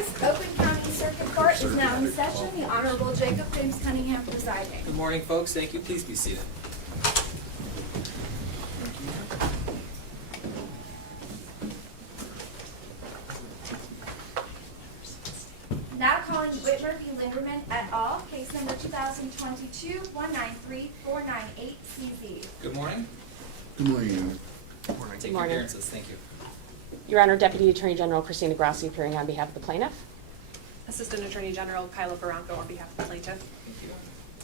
rise. Oakland County Circuit Court is now in session. The Honorable Jacob James Cunningham presiding. Good morning, folks. Thank you. Please be seated. Now calling Whitmer v. Lingerman et al., case number 2022-193-498-CZ. Good morning. Good morning, Your Honor. Good morning. Take your morning. appearances. Thank you. Your Honor, Deputy Attorney General Christina Grassi appearing on behalf of the plaintiff. Assistant Attorney General Kyla Barranco on behalf of the plaintiff. Thank you.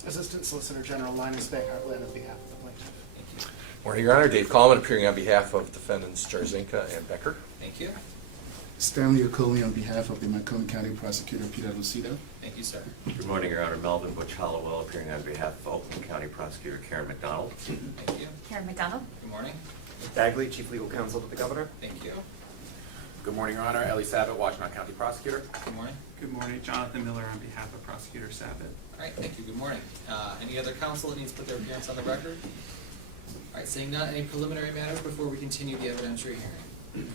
Assistant Solicitor General Linus Bay Heartland on behalf of the plaintiff. Thank you. Morning, Your Honor. Dave Coleman appearing on behalf of defendants Jarzinka and Becker. Thank you. Stanley Okoli on behalf of the Macomb County Prosecutor Peter Lucido. Thank you, sir. Good morning, Your Honor. Melvin Butch Hollowell appearing on behalf of Oakland County Prosecutor Karen McDonald. Thank you. Karen McDonald. Good morning. Bagley, Chief Legal Counsel to the Governor. Thank you. Good morning, Your Honor. Ellie Sabat, Washington County Prosecutor. Good morning. Good morning, Jonathan Miller on behalf of Prosecutor Sabat. All right. Thank you. Good morning. Any other counsel that needs to put their appearance on the record? All right. Seeing none, any preliminary matters before we continue the evidentiary hearing?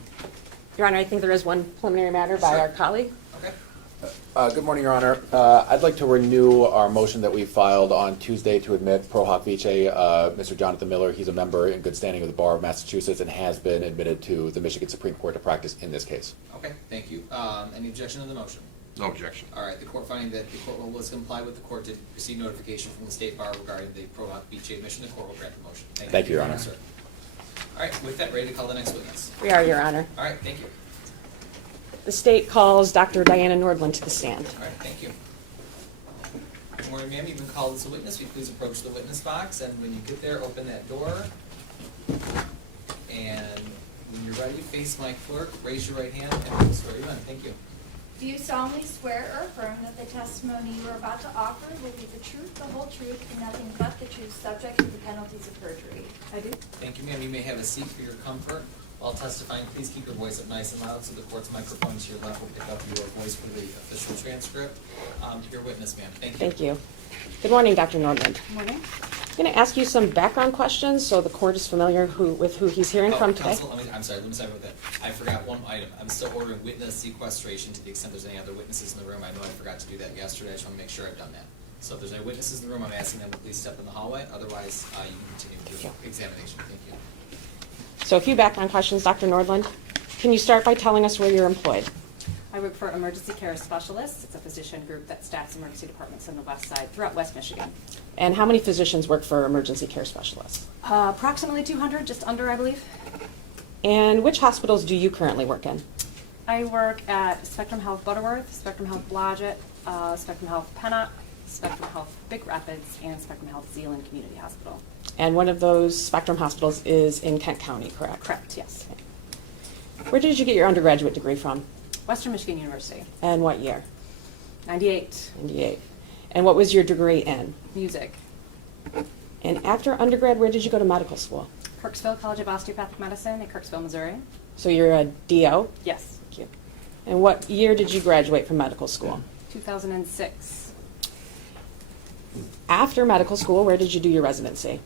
Your Honor, I think there is one preliminary matter by our colleague. Okay. Good morning, Your Honor. I'd like to renew our motion that we filed on Tuesday to admit pro hoc vice Mr. Jonathan Miller. He's a member in good standing of the Bar of Massachusetts and has been admitted to the Michigan Supreme Court to practice in this case. Okay. Thank you. Any objection to the motion? No objection. All right. The court finding that the court will comply with the court did receive notification from the State Bar regarding the pro hoc vice admission. The court will grant the motion. Thank you, Your Honor. Sir. All right. With that, ready to call the next witness. We are, Your Honor. All right. Thank you. The state calls Dr. Diana Nordland to the stand. All right, thank you. Good morning, ma'am. You've been called as a witness. Will you please approach the witness box, and when you get there, open that door. And when you're ready, face my clerk, raise your right hand, and we'll swear you in. Thank you. Do you solemnly swear or affirm that the testimony you are about to offer will be the truth, the whole truth, and nothing but the truth, subject to the penalties of perjury? I do. Thank you, ma'am. You may have a seat for your comfort. While testifying, please keep your voice up nice and loud so the court's microphone to your left will pick up your voice for the official transcript. Your witness, ma'am. Thank you. Thank you. Good morning, Dr. Nordland. Good morning. I'm going to ask you some background questions so the court is familiar with who he's hearing from today. Counsel, I'm sorry, let me start with that. I forgot one item. I'm still ordering witness sequestration to the extent there's any other witnesses in the room. I know I forgot to do that yesterday. I just want to make sure I've done that. So if there's any witnesses in the room, I'm asking them to please step in the hallway. Otherwise, you can continue with your examination. Thank you. So a few background questions, Dr. Nordland. Can you start by telling us where you're employed? I work for Emergency Care Specialists. It's a physician group that staffs emergency departments on the west side throughout West Michigan. And how many physicians work for emergency care specialists? Approximately 200, just under, I believe. And which hospitals do you currently work in? I work at Spectrum Health Butterworth, Spectrum Health Blodgett, Spectrum Health Pennock, Spectrum Health Big Rapids, and Spectrum Health Zeeland Community Hospital. And one of those Spectrum hospitals is in Kent County, correct? Correct, yes. Where did you get your undergraduate degree from? Western Michigan University. And what year? 98. 98. And what was your degree in? Music. And after undergrad, where did you go to medical school? Kirksville College of Osteopathic Medicine in Kirksville, Missouri. So you're a DO? Yes. Thank you. And what year did you graduate from medical school? 2006. After medical school, where did you do your residency?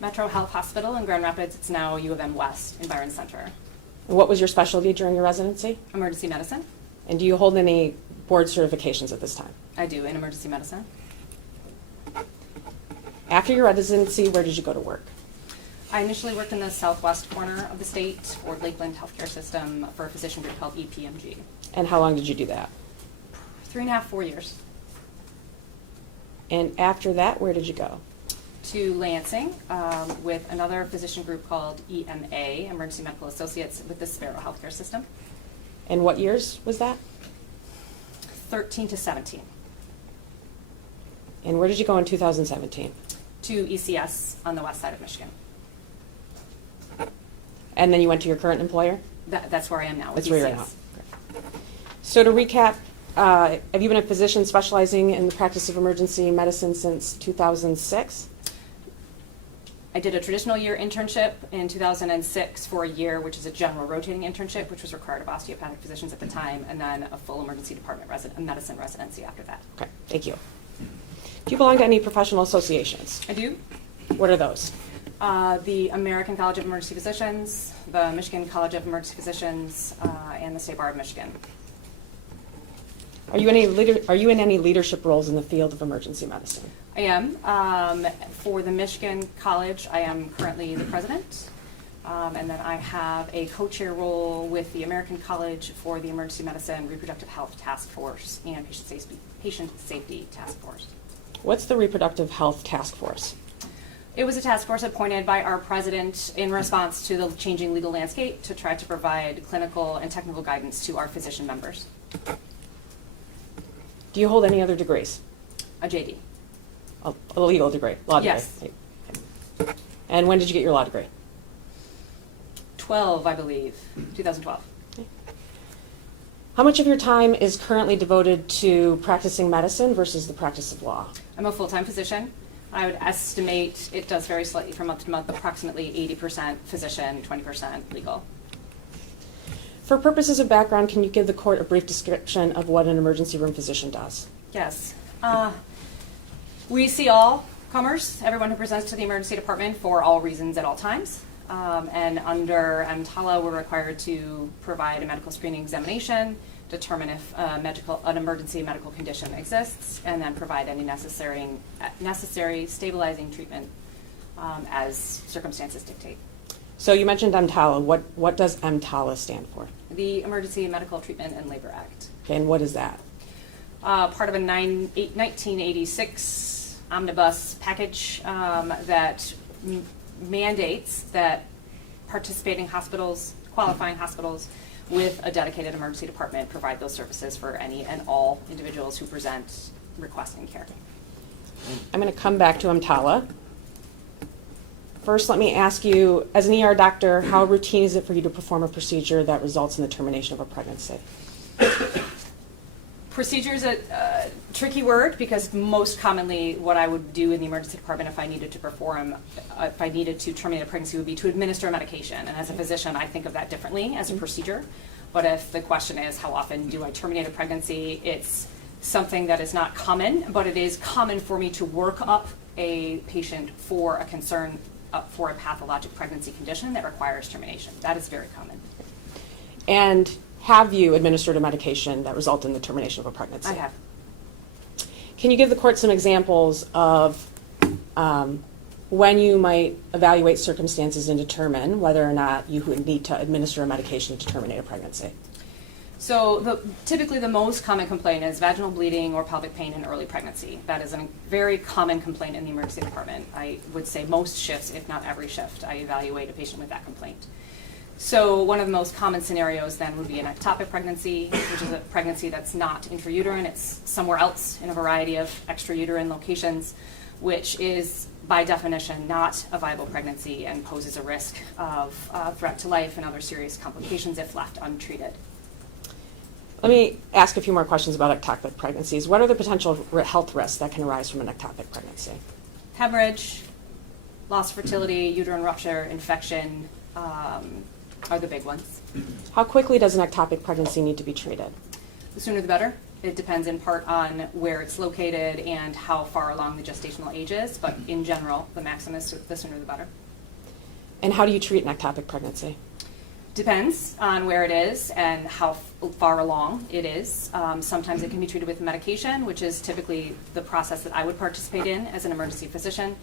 Metro Health Hospital in Grand Rapids. It's now U of M West in Byron Center. And what was your specialty during your residency? Emergency medicine. And do you hold any board certifications at this time? I do, in emergency medicine. After your residency, where did you go to work? I initially worked in the southwest corner of the state for Lakeland Healthcare System for a physician group called EPMG. And how long did you do that? 3.5, 4 years. And after that, where did you go? To Lansing with another physician group called EMA, Emergency Medical Associates, with the Sparrow Healthcare System. And what years was that? 13 to 17. And where did you go in 2017? To ECS on the west side of Michigan. And then you went to your current employer? That's where I am now. That's with where you're ECS. now. Great. So to recap, have you been a physician specializing in the practice of emergency medicine since 2006? I did a traditional year internship in 2006 for a year, which is a general rotating internship, which was required of osteopathic physicians at the time, and then a full emergency department medicine residency after that. Okay, thank you. Do you belong to any professional associations? I do. What are those? The American College of Emergency Physicians, the Michigan College of Emergency Physicians, and the State Bar of Michigan. Are you in any leadership roles in the field of emergency medicine? I am. For the Michigan College, I am currently the president. And then I have a co-chair role with the American College for the Emergency Medicine Reproductive Health Task Force and Patient Safety Task Force. What's the Reproductive Health Task Force? It was a task force appointed by our president in response to the changing legal landscape to try to provide clinical and technical guidance to our physician members. Do you hold any other degrees? A JD. A legal degree? Law degree? Yes. Okay. And when did you get your law degree? 12, I believe, 2012. How much of your time is currently devoted to practicing medicine versus the practice of law? I'm a full-time physician. I would estimate it does vary slightly from month to month, approximately 80% physician, 20% legal. For purposes of background, can you give the court a brief description of what an emergency room physician does? Yes. We see all comers, everyone who presents to the emergency department for all reasons at all times. And under EMTALA, we're required to provide a medical screening examination, determine if an emergency medical condition exists, and then provide any necessary stabilizing treatment as circumstances dictate. So you mentioned EMTALA. What does EMTALA stand for? The Emergency Medical Treatment and Labor Act. Okay, and what is that? Part of a 1986 omnibus package that mandates that participating hospitals, qualifying hospitals with a dedicated emergency department provide those services for any and all individuals who present requesting care. I'm going to come back to EMTALA. First, let me ask you, as an ER doctor, how routine is it for you to perform a procedure that results in the termination of a pregnancy? Procedure is a tricky word because most commonly what I would do in the emergency department if I needed to terminate a pregnancy would be to administer a medication. And as a physician, I think of that differently as a procedure. But if the question is how often do I terminate a pregnancy, it's something that is not common, but it is common for me to work up a patient for a concern for a pathologic pregnancy condition that requires termination. That is very common. And have you administered a medication that resulted in the termination of a pregnancy? I have. Can you give the court some examples of when you might evaluate circumstances and determine whether or not you would need to administer a medication to terminate a pregnancy? So typically the most common complaint is vaginal bleeding or pelvic pain in early pregnancy. That is a very common complaint in the emergency department. I would say most shifts, if not every shift, I evaluate a patient with that complaint. So one of the most common scenarios then would be an ectopic pregnancy, which is a pregnancy that's not intrauterine. It's somewhere else in a variety of extrauterine locations, which is by definition not a viable pregnancy and poses a risk of threat to life and other serious complications if left untreated. Let me ask a few more questions about ectopic pregnancies. What are the potential health risks that can arise from an ectopic pregnancy? Hemorrhage, loss of fertility, uterine rupture, infection are the big ones. How quickly does an ectopic pregnancy need to be treated? The sooner the better. It depends in part on where it's located and how far along the gestational age is, but in general, the maximum is the sooner the better. And how do you treat an ectopic pregnancy? Depends on where it is and how far along it is. Sometimes it can be treated with medication, which is typically the process that I would participate in as an emergency physician.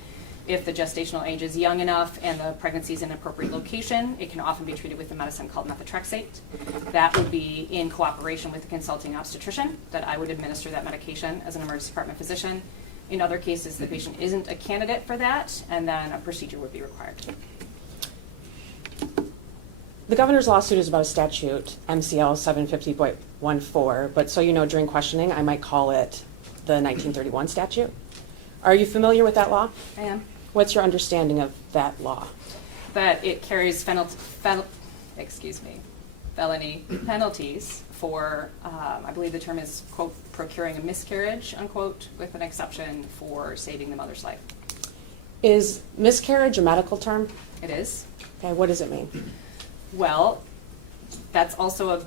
If the gestational age is young enough and the pregnancy is in an appropriate location, it can often be treated with a medicine called methotrexate. That would be in cooperation with the consulting obstetrician that I would administer that medication as an emergency department physician. In other cases, the patient isn't a candidate for that, and then a procedure would be required. The governor's lawsuit is about a statute, MCL 750.14, but so you know, during questioning, I might call it the 1931 statute. Are you familiar with that law? I am. What's your understanding of that law? That it carries felony penalties for, I believe the term is, quote, procuring a miscarriage, unquote, with an exception for saving the mother's life. Is miscarriage a medical term? It is. Okay, what does it mean? Well, that's also a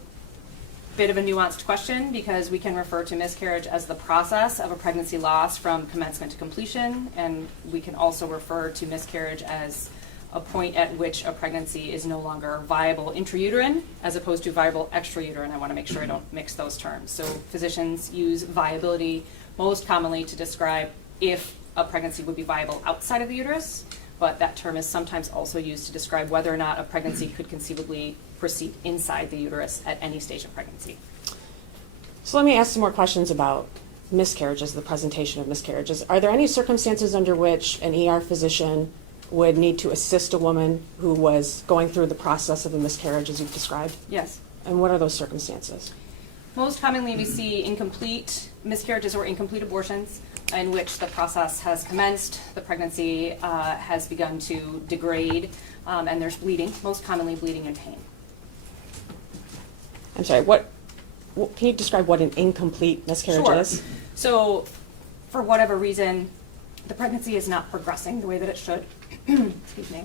bit of a nuanced question because we can refer to miscarriage as the process of a pregnancy loss from commencement to completion, and we can also refer to miscarriage as a point at which a pregnancy is no longer viable intrauterine as opposed to viable extrauterine. I want to make sure I don't mix those terms. So physicians use viability most commonly to describe if a pregnancy would be viable outside of the uterus, but that term is sometimes also used to describe whether or not a pregnancy could conceivably proceed inside the uterus at any stage of pregnancy. So let me ask some more questions about miscarriages, the presentation of miscarriages. Are there any circumstances under which an ER physician would need to assist a woman who was going through the process of a miscarriage as you've described? Yes. And what are those circumstances? Most commonly we see incomplete miscarriages or incomplete abortions in which the process has commenced, the pregnancy has begun to degrade, and there's bleeding, most commonly bleeding and pain. I'm sorry, what can you describe what an incomplete miscarriage Sure. is? So, for whatever reason, the pregnancy is not progressing the way that it should. Excuse me.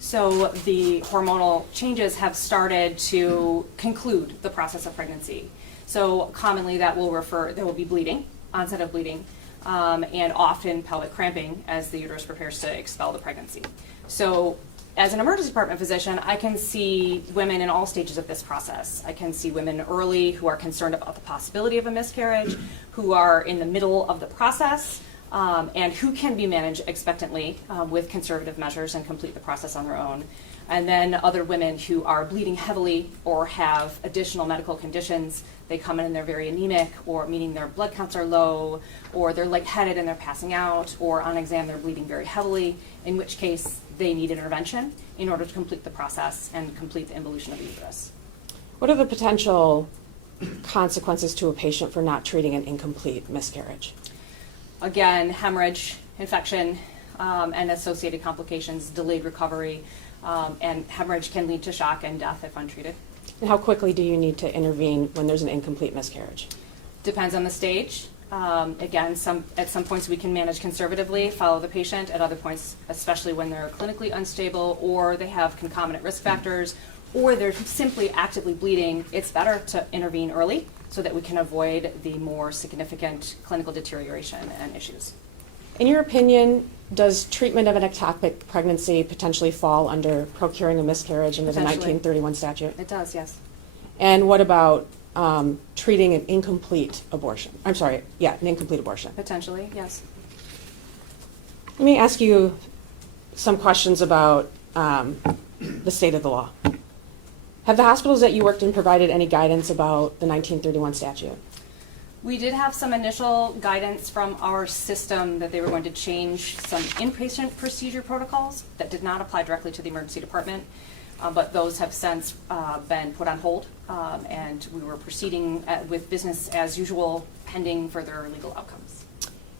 So the hormonal changes have started to conclude the process of pregnancy. So commonly there will be bleeding, onset of bleeding, and often pelvic cramping as the uterus prepares to expel the pregnancy. So as an emergency department physician, I can see women in all stages of this process. I can see women early who are concerned about the possibility of a miscarriage, who are in the middle of the process, and who can be managed expectantly with conservative measures and complete the process on their own. And then other women who are bleeding heavily or have additional medical conditions. They come in and they're very anemic, or meaning their blood counts are low, or they're lightheaded and they're passing out, or on exam they're bleeding very heavily, in which case they need intervention in order to complete the process and complete the involution of the uterus. What are the potential consequences to a patient for not treating an incomplete miscarriage? Again, hemorrhage, infection, and associated complications, delayed recovery, and hemorrhage can lead to shock and death if untreated. And how quickly do you need to intervene when there's an incomplete miscarriage? Depends on the stage. Again, at some points we can manage conservatively, follow the patient. At other points, especially when they're clinically unstable or they have concomitant risk factors or they're simply actively bleeding, it's better to intervene early so that we can avoid the more significant clinical deterioration and issues. In your opinion, does treatment of an ectopic pregnancy potentially fall under procuring a miscarriage under the Potentially. 1931 statute? It does, yes. And what about treating an incomplete abortion? I'm sorry, yeah, an incomplete abortion. Potentially, yes. Let me ask you some questions about the state of the law. Have the hospitals that you worked in provided any guidance about the 1931 statute? We did have some initial guidance from our system that they were going to change some inpatient procedure protocols that did not apply directly to the emergency department, but those have since been put on hold, and we were proceeding with business as usual pending further legal outcomes.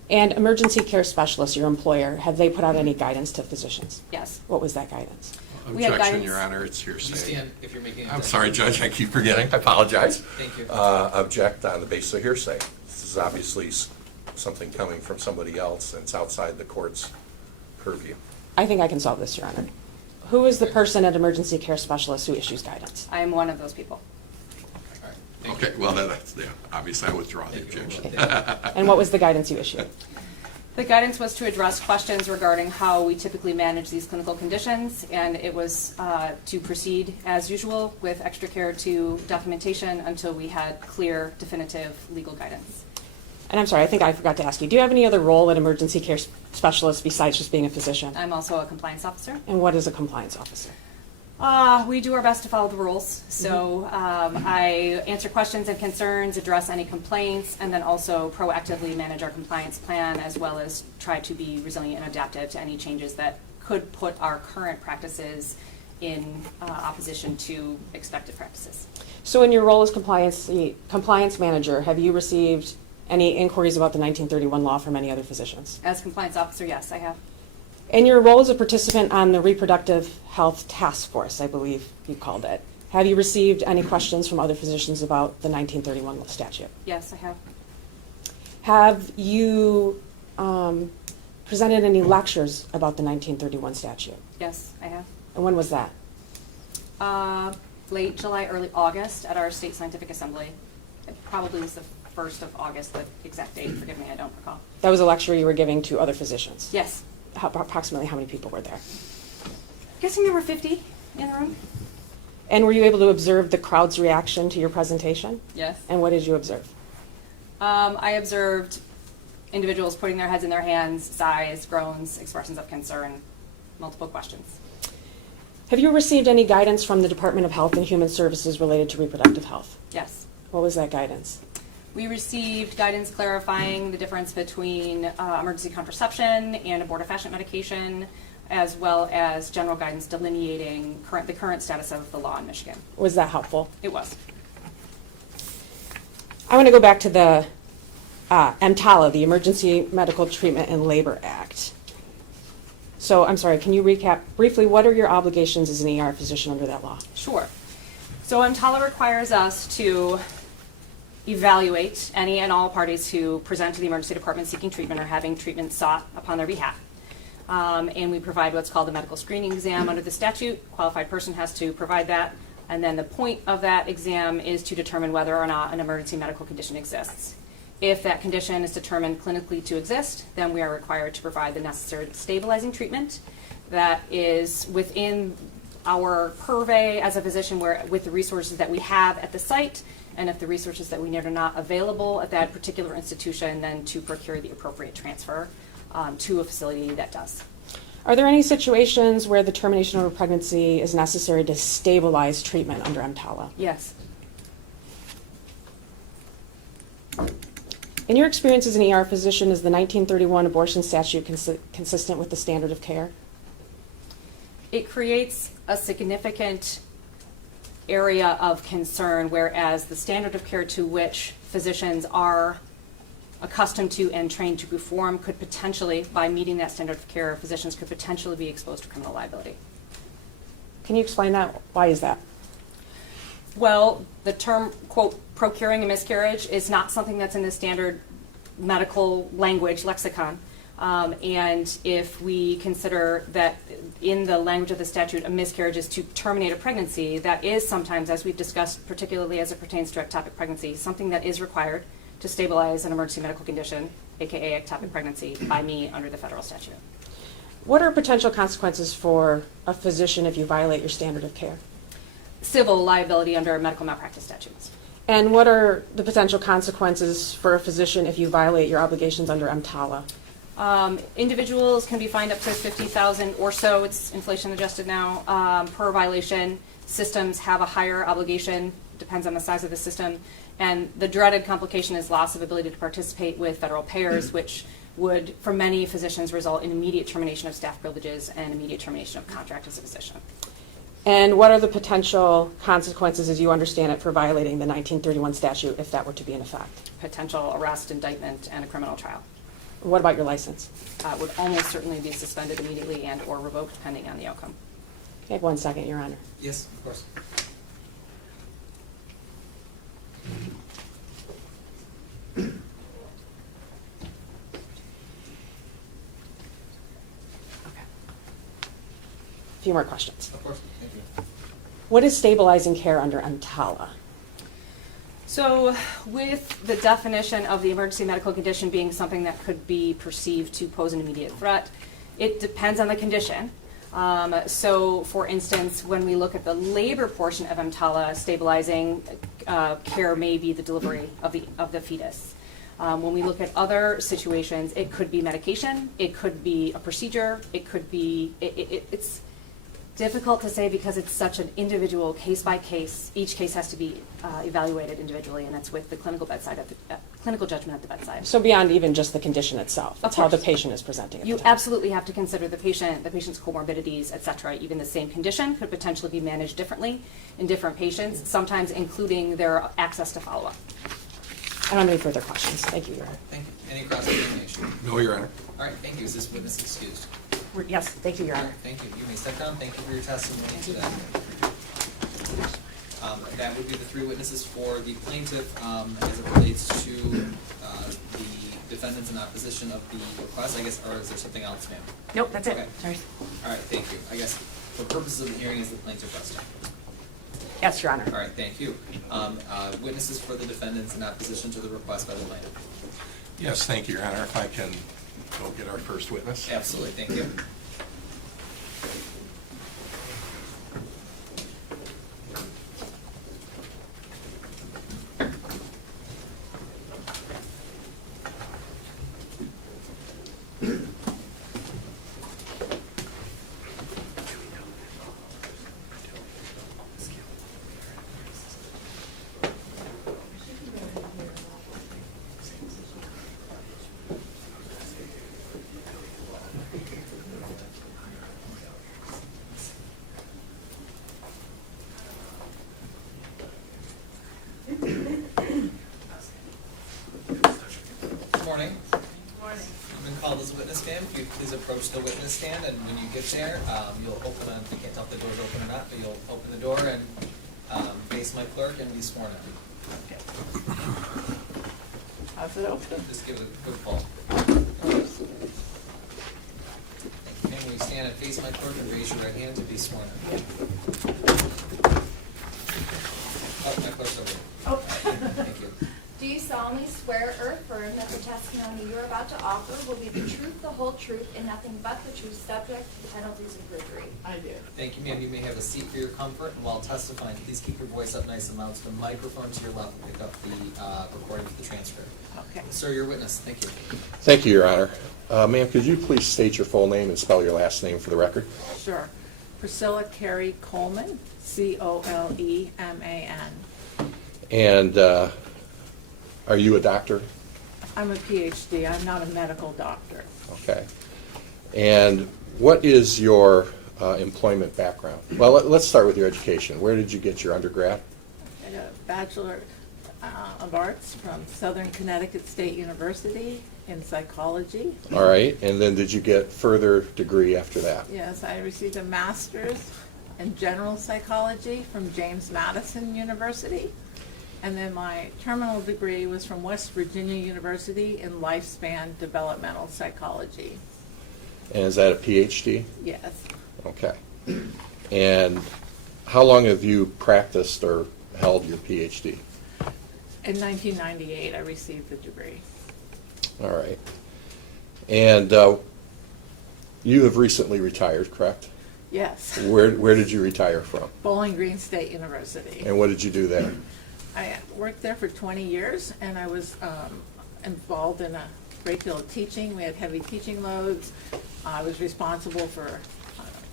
And emergency care specialists, your employer, have they put out any guidance to physicians? Yes. What was that guidance? We had Objection, guidance. Your Honor, it's Could you hearsay. stand if you're making a I'm sorry, Judge, I keep forgetting, I apologize. Thank you. Object on the basis of hearsay. This is obviously something coming from somebody else, and it's outside the court's purview. I think I can solve this, Your Honor. Who is the person at emergency care specialists who issues guidance? I am one of those people. All right. Thank you. Okay, well, that's, yeah, obviously I withdraw the Thank you. objection. And what was the guidance you issued? The guidance was to address questions regarding how we typically manage these clinical conditions, and it was to proceed as usual with extra care to documentation until we had clear, definitive legal guidance. And I'm sorry, I think I forgot to ask you, do you have any other role at emergency care specialist besides just being a physician? I'm also a compliance officer. And what is a compliance officer? We do our best to follow the rules. So I answer questions and concerns, address any complaints, and then also proactively manage our compliance plan, as well as try to be resilient and adaptive to any changes that could put our current practices in opposition to expected practices. So in your role as compliance manager, have you received any inquiries about the 1931 law from any other physicians? As compliance officer, yes, I have. In your role as a participant on the Reproductive Health Task Force, I believe you called it, have you received any questions from other physicians about the 1931 statute? Yes, I have. Have you presented any lectures about the 1931 statute? Yes, I have. And when was that? Late July, early August at our state scientific assembly. It probably was the 1st of August, the exact date, forgive me, I don't recall. That was a lecture you were giving to other physicians? Yes. Approximately how many people were there? guessing there were 50 in the room. And were you able to observe the crowd's reaction to your presentation? Yes. And what did you observe? I observed individuals putting their heads in their hands, sighs, groans, expressions of concern, multiple questions. Have you received any guidance from the Department of Health and Human Services related to reproductive health? Yes. What was that guidance? We received guidance clarifying the difference between emergency contraception and abortifacient medication, as well as general guidance delineating the current status of the law in Michigan. Was that helpful? It was. I want to go back to the EMTALA, the Emergency Medical Treatment and Labor Act. So, I'm sorry, can you recap briefly, what are your obligations as an ER physician under that law? Sure. So EMTALA requires us to evaluate any and all parties who present to the emergency department seeking treatment or having treatment sought upon their behalf. And we provide what's called a medical screening exam under the statute. Qualified person has to provide that. And then the point of that exam is to determine whether or not an emergency medical condition exists. If that condition is determined clinically to exist, then we are required to provide the necessary stabilizing treatment that is within our purvey as a physician with the resources that we have at the site, and if the resources that we need are not available at that particular institution, then to procure the appropriate transfer to a facility that does. Are there any situations where the termination of a pregnancy is necessary to stabilize treatment under EMTALA? Yes. In your experience as an ER physician, is the 1931 abortion statute consistent with the standard of care? It creates a significant area of concern, whereas the standard of care to which physicians are accustomed to and trained to perform could potentially, by meeting that standard of care, physicians could potentially be exposed to criminal liability. Can you explain that? Why is that? Well, the term, quote, procuring a miscarriage is not something that's in the standard medical language lexicon. And if we consider that in the language of the statute, a miscarriage is to terminate a pregnancy, that is sometimes, as we've discussed, particularly as it pertains to ectopic pregnancy, something that is required to stabilize an emergency medical condition, aka ectopic pregnancy, by me under the federal statute. What are potential consequences for a physician if you violate your standard of care? Civil liability under medical malpractice statutes. And what are the potential consequences for a physician if you violate your obligations under EMTALA? Individuals can be fined up to $50,000 or so, it's inflation adjusted now, per violation. Systems have a higher obligation, depends on the size of the system. And the dreaded complication is loss of ability to participate with federal payers, which would, for many physicians, result in immediate termination of staff privileges and immediate termination of contract as a physician. And what are the potential consequences, as you understand it, for violating the 1931 statute if that were to be in effect? Potential arrest, indictment, and a criminal trial. What about your license? Would almost certainly be suspended immediately and or revoked depending on the outcome. Okay, 1 second, Your Honor. Yes, of course. A few more questions. Of course. Thank you. What is stabilizing care under EMTALA? So with the definition of the emergency medical condition being something that could be perceived to pose an immediate threat, it depends on the condition. So for instance, when we look at the labor portion of EMTALA, stabilizing care may be the delivery of the fetus. When we look at other situations, it could be medication, it could be a procedure, it could be, it's difficult to say because it's such an individual case by case. Each case has to be evaluated individually, and it's with the clinical bedside clinical judgment at the bedside. So beyond even just the condition itself, Of that's how the course. patient is presenting at You the time. absolutely have to consider the patient's comorbidities, et cetera. Even the same condition could potentially be managed differently in different patients, sometimes including their access to follow-up. I don't have any further questions. Thank you, Your Honor. Thank you. Any cross-examination? No, Your Honor. All right, thank you. Is this witness excused? Yes, thank you, Your All Honor. right, thank you. You may step down. Thank you for your testimony today. That would be the three witnesses for the plaintiff as it relates to the defendants in opposition of the request, I guess, or is there something else, ma'am? Nope, that's it. Okay. Sorry. All right, thank you. I guess for purposes of the hearing is the plaintiff question. Yes, Your Honor. All right, thank you. Witnesses for the defendants in opposition to the request by the plaintiff. Yes, thank you, Your Honor. If I can go get our first witness. Absolutely, thank you. please approach the witness stand, and when you get there, you'll open, you can't tell if the door's open or not, but you'll open the door and face my clerk and be sworn in. Okay. How's it open? Just give it a quick pull. And when you stand and face my clerk and raise your right hand to be sworn in. Oh, my clerk's over here. Oh. Thank you. Do you solemnly swear or affirm that the testimony you are about to offer will be the truth, the whole truth, and nothing but the truth, subject to the penalties of perjury? I do. Thank you, ma'am. You may have a seat for your comfort, and while testifying, please keep your voice up nice and loud so the microphone to your left will pick up the recording for the transcript. Okay. Sir, your witness. Thank you. Thank you, Your Honor. Ma'am, could you please state your full name and spell your last name for the record? Sure. Priscilla Carey Coleman, Coleman. And are you a doctor? I'm a PhD. I'm not a medical doctor. Okay. And what is your employment background? Well, let's start with your education. Where did you get your undergrad? I got a Bachelor of Arts from Southern Connecticut State University in psychology. All right. And then did you get further degree after that? Yes, I received a master's in general psychology from James Madison University. And then my terminal degree was from West Virginia University in lifespan developmental psychology. And is that a PhD? Yes. Okay. And how long have you practiced or held your PhD? In 1998, I received the degree. All right. And you have recently retired, correct? Yes. Where did you retire from? Bowling Green State University. And what did you do there? I worked there for 20 years, and I was involved in a great deal of teaching. We had heavy teaching loads. I was responsible for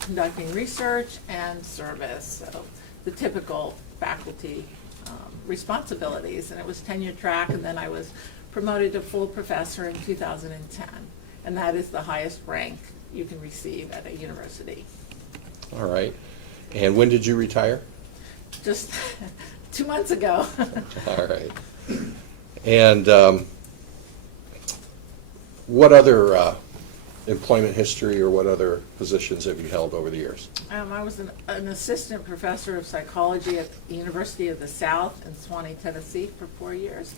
conducting research and service, so the typical faculty responsibilities. And it was tenure track, and then I was promoted to full professor in 2010. And that is the highest rank you can receive at a university. All right. And when did you retire? Just 2 months ago. All right. And what other employment history or what other positions have you held over the years? I was an assistant professor of psychology at the University of the South in Swanee, Tennessee for 4 years.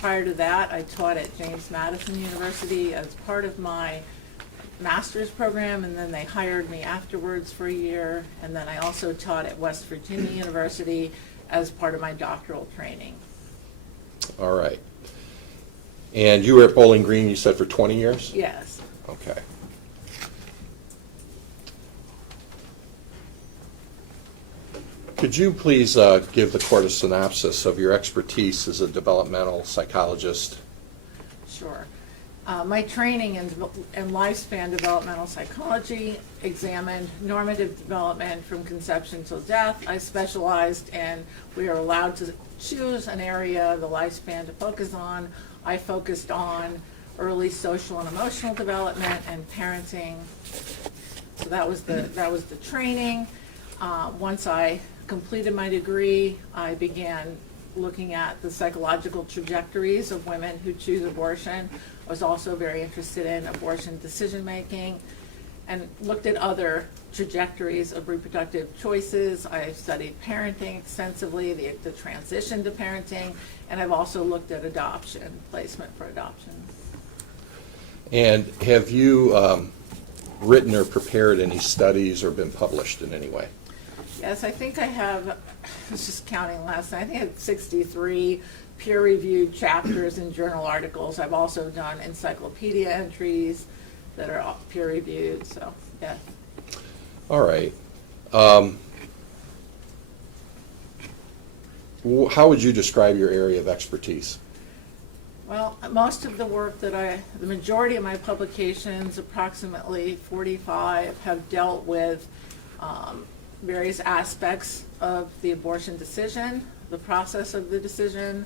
Prior to that, I taught at James Madison University as part of my master's program, and then they hired me afterwards for a year. And then I also taught at West Virginia University as part of my doctoral training. All right. And you were at Bowling Green, you said, for 20 years? Yes. Okay. Could you please give the court a synopsis of your expertise as a developmental psychologist? Sure. My training in lifespan developmental psychology examined normative development from conception till death. I specialized in, we are allowed to choose an area of the lifespan to focus on. I focused on early social and emotional development and parenting. So that was the training. Once I completed my degree, I began looking at the psychological trajectories of women who choose abortion. I was also very interested in abortion decision-making and looked at other trajectories of reproductive choices. I studied parenting extensively, the transition to parenting, and I've also looked at adoption, placement for adoption. And have you written or prepared any studies or been published in any way? Yes, I think I have, I was just counting last night, I think I have 63 peer-reviewed chapters in journal articles. I've also done encyclopedia entries that are all peer-reviewed, so, yeah. All right. How would you describe your area of expertise? Well, most of the work that the majority of my publications, approximately 45, have dealt with various aspects of the abortion decision, the process of the decision,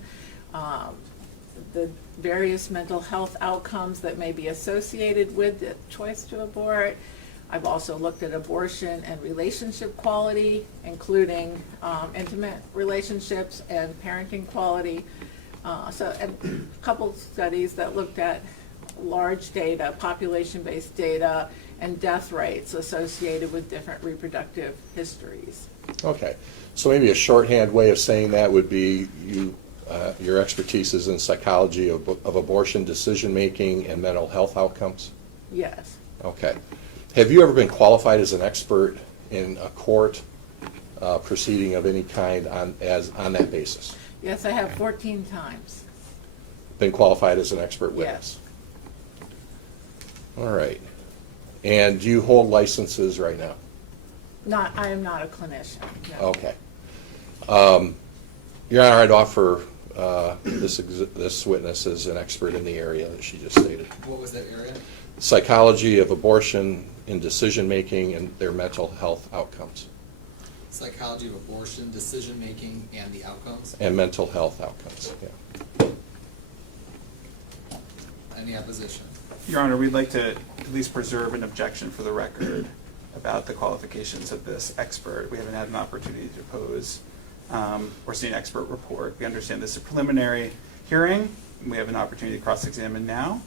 the various mental health outcomes that may be associated with the choice to abort. I've also looked at abortion and relationship quality, including intimate relationships and parenting quality. And a couple studies that looked at large data, population-based data, and death rates associated with different reproductive histories. Okay, so maybe a shorthand way of saying that would be your expertise is in psychology of abortion decision-making and mental health outcomes? Yes. Okay. Have you ever been qualified as an expert in a court proceeding of any kind on that basis? Yes, I have 14 times. Been qualified as an expert witness? Yes. All right. And do you hold licenses right now? I am not a clinician. No. Okay. Your Honor, I'd offer this witness as an expert in the area that she just stated. What was that area? Psychology of abortion in decision-making and their mental health outcomes. Psychology of abortion, decision-making, and the outcomes? And mental health outcomes, yeah. Any opposition? Your Honor, we'd like to at least preserve an objection for the record about the qualifications of this expert. We haven't had an opportunity to pose or see an expert report. We understand this is a preliminary hearing, and we have an opportunity to cross-examine now,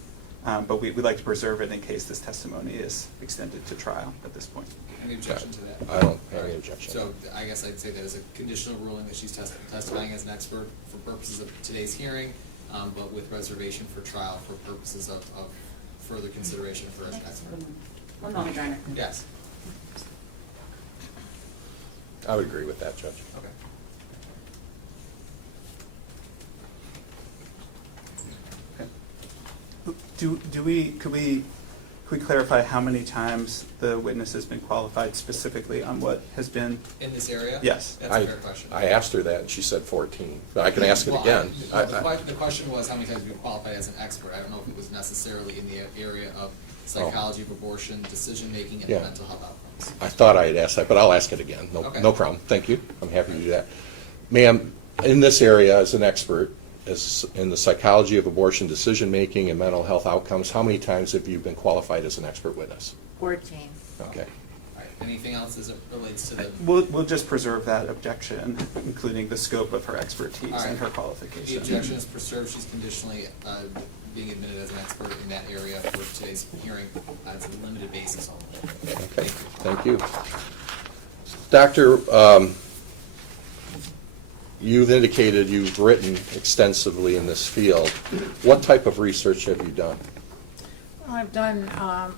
but we'd like to preserve it in case this testimony is extended to trial at this point. Any objection to that? I don't have any objection. So I guess I'd say that as a conditional ruling that she's testifying as an expert for purposes of today's hearing, but with reservation for trial for purposes of further consideration for an expert. One moment, Your Honor. Yes. I would agree with that, Judge. Okay. Could we clarify how many times the witness has been qualified specifically on what has been? In this area? Yes. That's a fair question. I asked her that, and she said 14, but I can ask it again. The question was how many times have you qualified as an expert? I don't know if it was necessarily in the area of psychology of abortion, decision-making, and Yeah. mental health outcomes. I thought I had asked that, but I'll ask it again. Okay. No problem. Thank you. I'm happy to do that. Ma'am, in this area as an expert, as in the psychology of abortion, decision-making, and mental health outcomes, how many times have you been qualified as an expert witness? 14. Okay. All right. Anything else as it relates to the? We'll just preserve that objection, including the scope of her expertise All right. and her The qualification. objection is preserved. She's conditionally being admitted as an expert in that area for today's hearing. It's a limited basis only. Okay. Thank you. Doctor, you've indicated you've written extensively in this field. What type of research have you done? Well,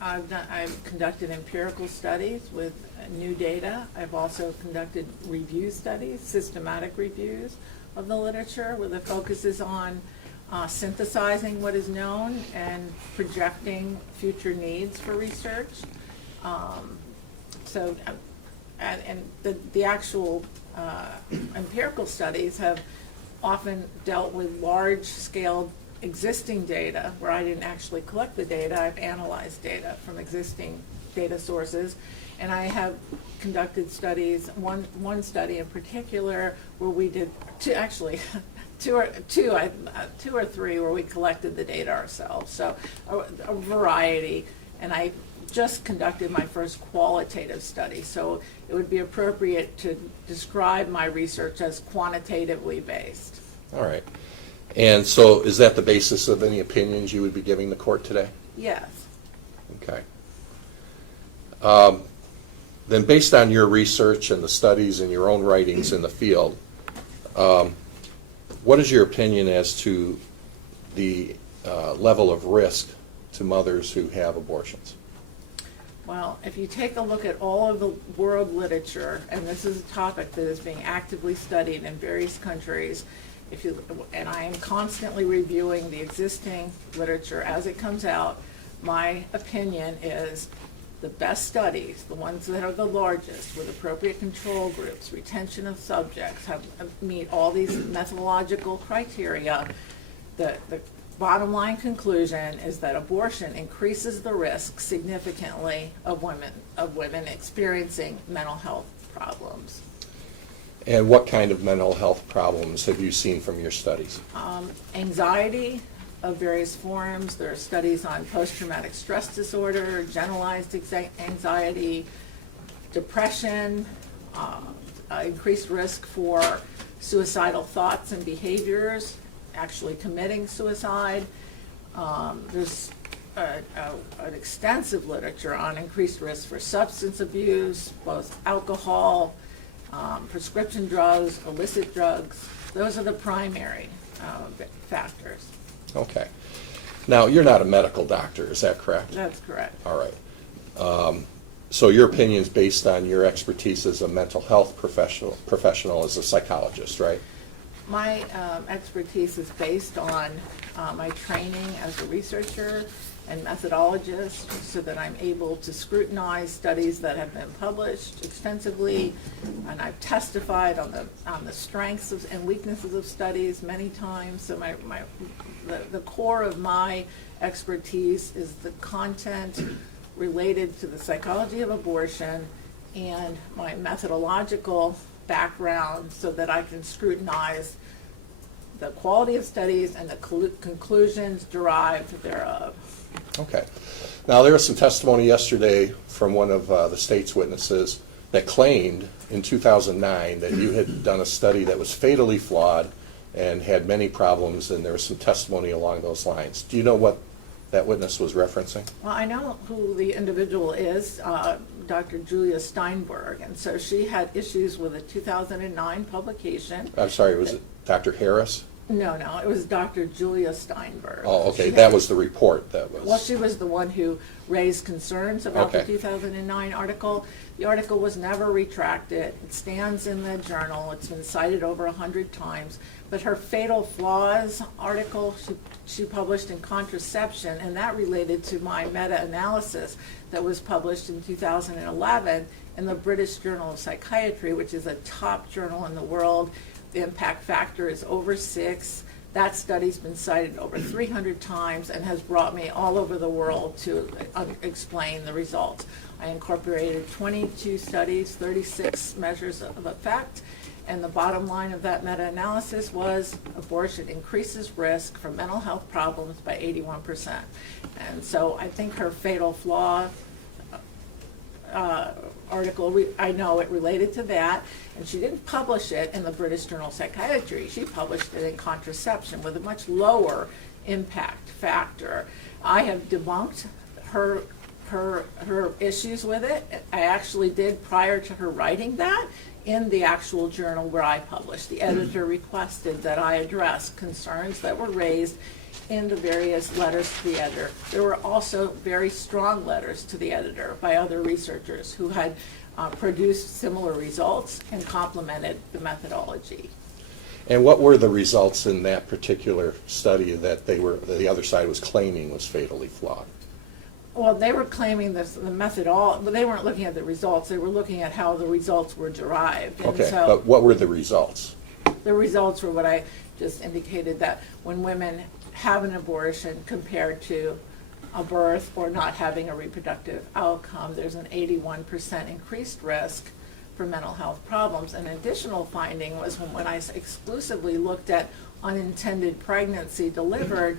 I've conducted empirical studies with new data. I've also conducted review studies, systematic reviews of the literature, where the focus is on synthesizing what is known and projecting future needs for research. The actual empirical studies have often dealt with large-scale existing data where I didn't actually collect the data. I've analyzed data from existing data sources, and I have conducted studies. One study in particular where we did two or three where we collected the data ourselves. So a variety, and I just conducted my first qualitative study, so it would be appropriate to describe my research as quantitatively based. All right. And so is that the basis of any opinions you would be giving the court today? Yes. Okay. Then based on your research and the studies and your own writings in the field, what is your opinion as to the level of risk to mothers who have abortions? Well, if you take a look at all of the world literature, and this is a topic that is being actively studied in various countries, and I am constantly reviewing the existing literature as it comes out, my opinion is the best studies, the ones that are the largest, with appropriate control groups, retention of subjects, meet all these methodological criteria. The bottom line conclusion is that abortion increases the risk significantly of women experiencing mental health problems. And what kind of mental health problems have you seen from your studies? Anxiety of various forms. There are studies on post-traumatic stress disorder, generalized anxiety, depression, increased risk for suicidal thoughts and behaviors, actually committing suicide, There's an extensive literature on increased risk for substance abuse, both alcohol, prescription drugs, illicit drugs. Those are the primary factors. Okay. Now, you're not a medical doctor, is that correct? That's correct. All right. So your opinion is based on your expertise as a mental health professional as a psychologist, right? My expertise is based on my training as a researcher and methodologist, so that I'm able to scrutinize studies that have been published extensively, and I've testified on the strengths and weaknesses of studies many times. So the core of my expertise is the content related to the psychology of abortion and my methodological background, so that I can scrutinize the quality of studies and the conclusions derived thereof. Okay. Now, there was some testimony yesterday from one of the state's witnesses that claimed in 2009 that you had done a study that was fatally flawed and had many problems, and there was some testimony along those lines. Do you know what that witness was referencing? Well, I know who the individual is, Dr. Julia Steinberg, and so she had issues with a 2009 publication. I'm sorry, was it Dr. Harris? No, it was Dr. Julia Steinberg. Oh, okay, She that had- was the report that was. Well, she was the one who raised concerns about the Okay. 2009 article. The article was never retracted. It stands in the journal. It's been cited over 100 times. But her fatal flaws article she published in Contraception, and that related to my meta-analysis that was published in 2011 in the British Journal of Psychiatry, which is a top journal in the world. The impact factor is over 6. That study's been cited over 300 times and has brought me all over the world to explain the results. I incorporated 22 studies, 36 measures of effect, and the bottom line of that meta-analysis was abortion increases risk for mental health problems by 81%. And so I think her fatal flaw article, I know it related to that, and she didn't publish it in the British Journal of Psychiatry. She published it in Contraception with a much lower impact factor. I have debunked her issues with it. I actually did prior to her writing that in the actual journal where I published. The editor requested that I address concerns that were raised in the various letters to the editor. There were also very strong letters to the editor by other researchers who had produced similar results and complemented the methodology. And what were the results in that particular study that the other side was claiming was fatally flawed? Well, they were claiming the methodology, but they weren't looking at the results. They were looking at how the results were derived. And Okay, so but what were the results? the results were what I just indicated, that when women have an abortion compared to a birth or not having a reproductive outcome, there's an 81% increased risk for mental health problems. An additional finding was when I exclusively looked at unintended pregnancy delivered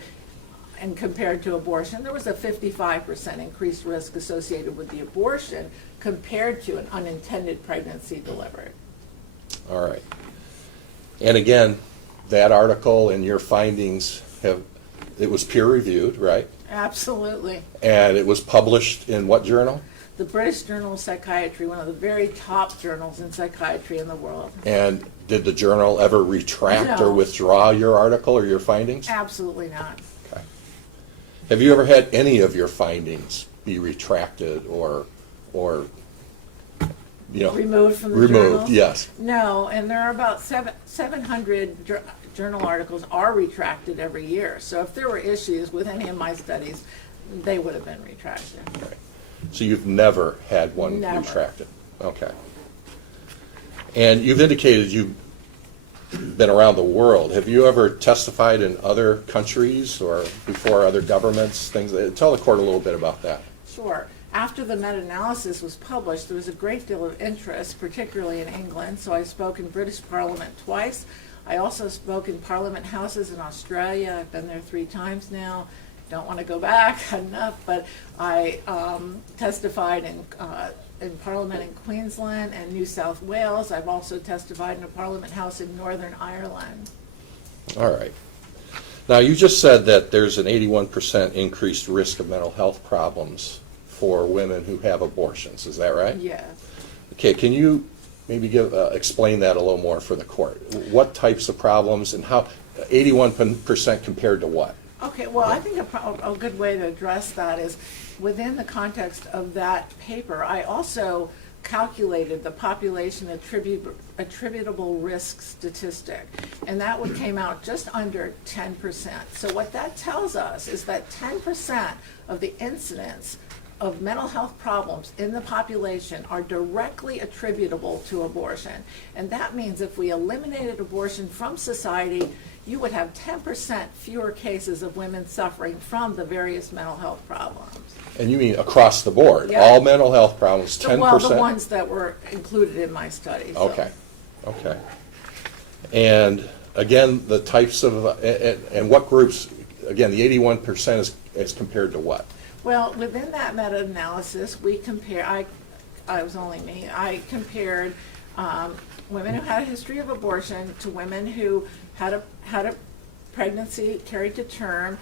and compared to abortion, there was a 55% increased risk associated with the abortion compared to an unintended pregnancy delivered. All right. And again, that article and your findings it was peer-reviewed, right? Absolutely. And it was published in what journal? The British Journal of Psychiatry, one of the very top journals in psychiatry in the world. And did the journal ever retract No. or withdraw your article or your findings? Absolutely not. Okay. Have you ever had any of your findings be retracted or Removed from the removed? journals? Yes. No, and there are about 700 journal articles are retracted every year. So if there were issues with any of my studies, they would have been retracted. Right. So you've never had one Never. retracted? Okay. And you've indicated you've been around the world. Have you ever testified in other countries or before other governments? Tell the court a little bit about that. Sure. After the meta-analysis was published, there was a great deal of interest, particularly in England. So I spoke in British Parliament twice. I also spoke in Parliament houses in Australia. I've been there 3 times now. Don't want to go back enough, but I testified in Parliament in Queensland and New South Wales. I've also testified in a Parliament house in Northern Ireland. All right. Now, you just said that there's an 81% increased risk of mental health problems for women who have abortions. Is that right? Yes. Okay, can you maybe explain that a little more for the court? What types of problems and how 81% compared to what? Okay, well, I think a good way to address that is within the context of that paper, I also calculated the population attributable risk statistic, and that one came out just under 10%. So what that tells us is that 10% of the incidence of mental health problems in the population are directly attributable to abortion. And that means if we eliminated abortion from society, you would have 10% fewer cases of women suffering from the various mental health problems. And you mean across the board? Yeah. All mental health problems, 10%? Well, the ones that were included in my study. So. Okay, okay. And again, the types of, and what groups, again, the 81% is compared to what? Well, within that meta-analysis, we compare, I was only me, I compared women who had a history of abortion to women who had a pregnancy carried to term.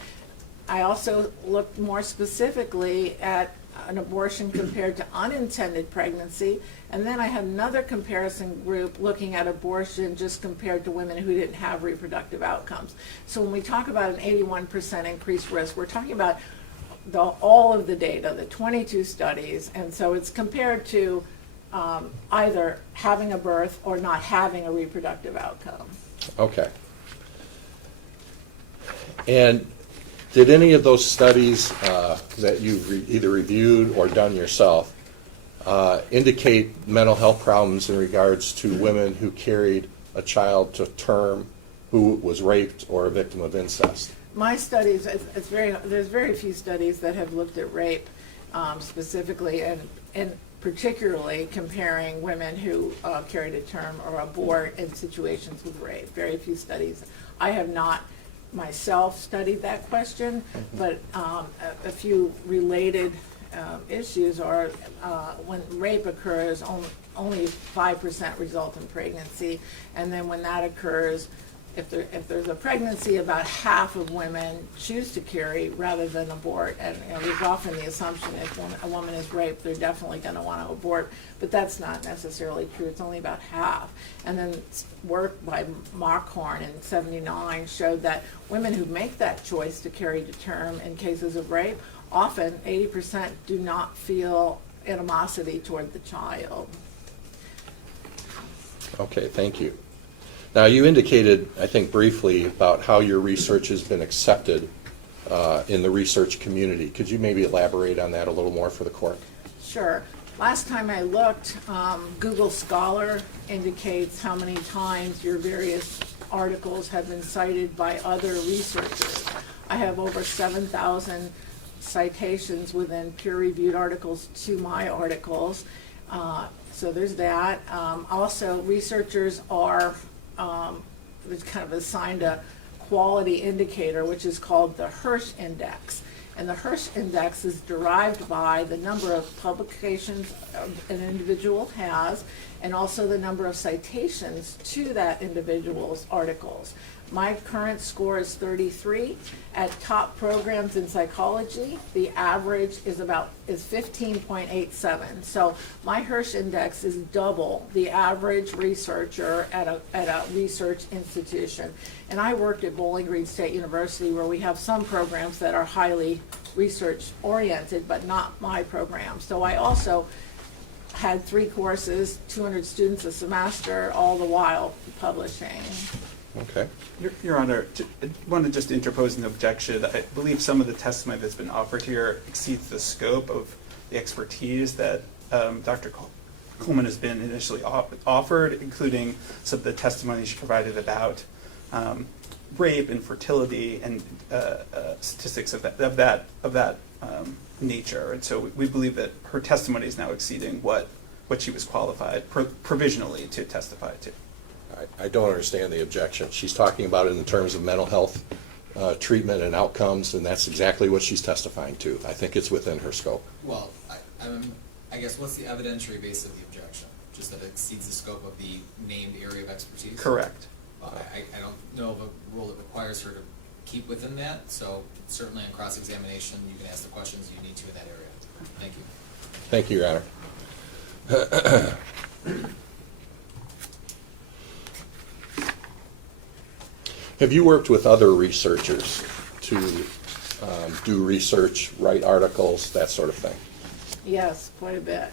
I also looked more specifically at an abortion compared to unintended pregnancy, and then I had another comparison group looking at abortion just compared to women who didn't have reproductive outcomes. So when we talk about an 81% increased risk, we're talking about all of the data, the 22 studies, and so it's compared to either having a birth or not having a reproductive outcome. Okay. And did any of those studies that you've either reviewed or done yourself indicate mental health problems in regards to women who carried a child to term who was raped or a victim of incest? My studies, there's very few studies that have looked at rape specifically, and particularly comparing women who carry to term or abort in situations with rape. Very few studies. I have not myself studied that question, but a few related issues are when rape occurs, only 5% result in pregnancy, and then when that occurs, if there's a pregnancy, about half of women choose to carry rather than abort. And there's often the assumption if a woman is raped, they're definitely going to want to abort, but that's not necessarily true. It's only about half. And then work by Markhorn in '79 showed that women who make that choice to carry to term in cases of rape, often 80% do not feel animosity toward the child. Okay, thank you. Now, you indicated, I think briefly, about how your research has been accepted in the research community. Could you maybe elaborate on that a little more for the court? Sure. Last time I looked, Google Scholar indicates how many times your various articles have been cited by other researchers. I have over 7,000 citations within peer-reviewed articles to my articles. So there's that. Also, researchers are kind of assigned a quality indicator, which is called the Hersh Index. And the Hersh Index is derived by the number of publications an individual has, and also the number of citations to that individual's articles. My current score is 33. At top programs in psychology, the average is 15.87. So my Hersh Index is double the average researcher at a research institution. And I worked at Bowling Green State University, where we have some programs that are highly research oriented, but not my program. So I also had 3 courses, 200 students a semester, all the while publishing. Okay. Your Honor, I want to just interpose an objection. I believe some of the testimony that's been offered here exceeds the scope of the expertise that Dr. Coleman has been initially offered, including some of the testimony she provided about rape, infertility, and statistics of that nature. And so we believe that her testimony is now exceeding what she was qualified provisionally to testify to. I don't understand the objection. She's talking about it in terms of mental health treatment and outcomes, and that's exactly what she's testifying to. I think it's within her scope. Well, I guess what's the evidentiary base of the objection? Just that it exceeds the scope of the named area of expertise? Correct. Well, I don't know of a rule that requires her to keep within that, so certainly in cross-examination, you can ask the questions you need to in that area. Thank you. Thank you, Your Honor. Have you worked with other researchers to do research, write articles, that sort of thing? Yes, quite a bit.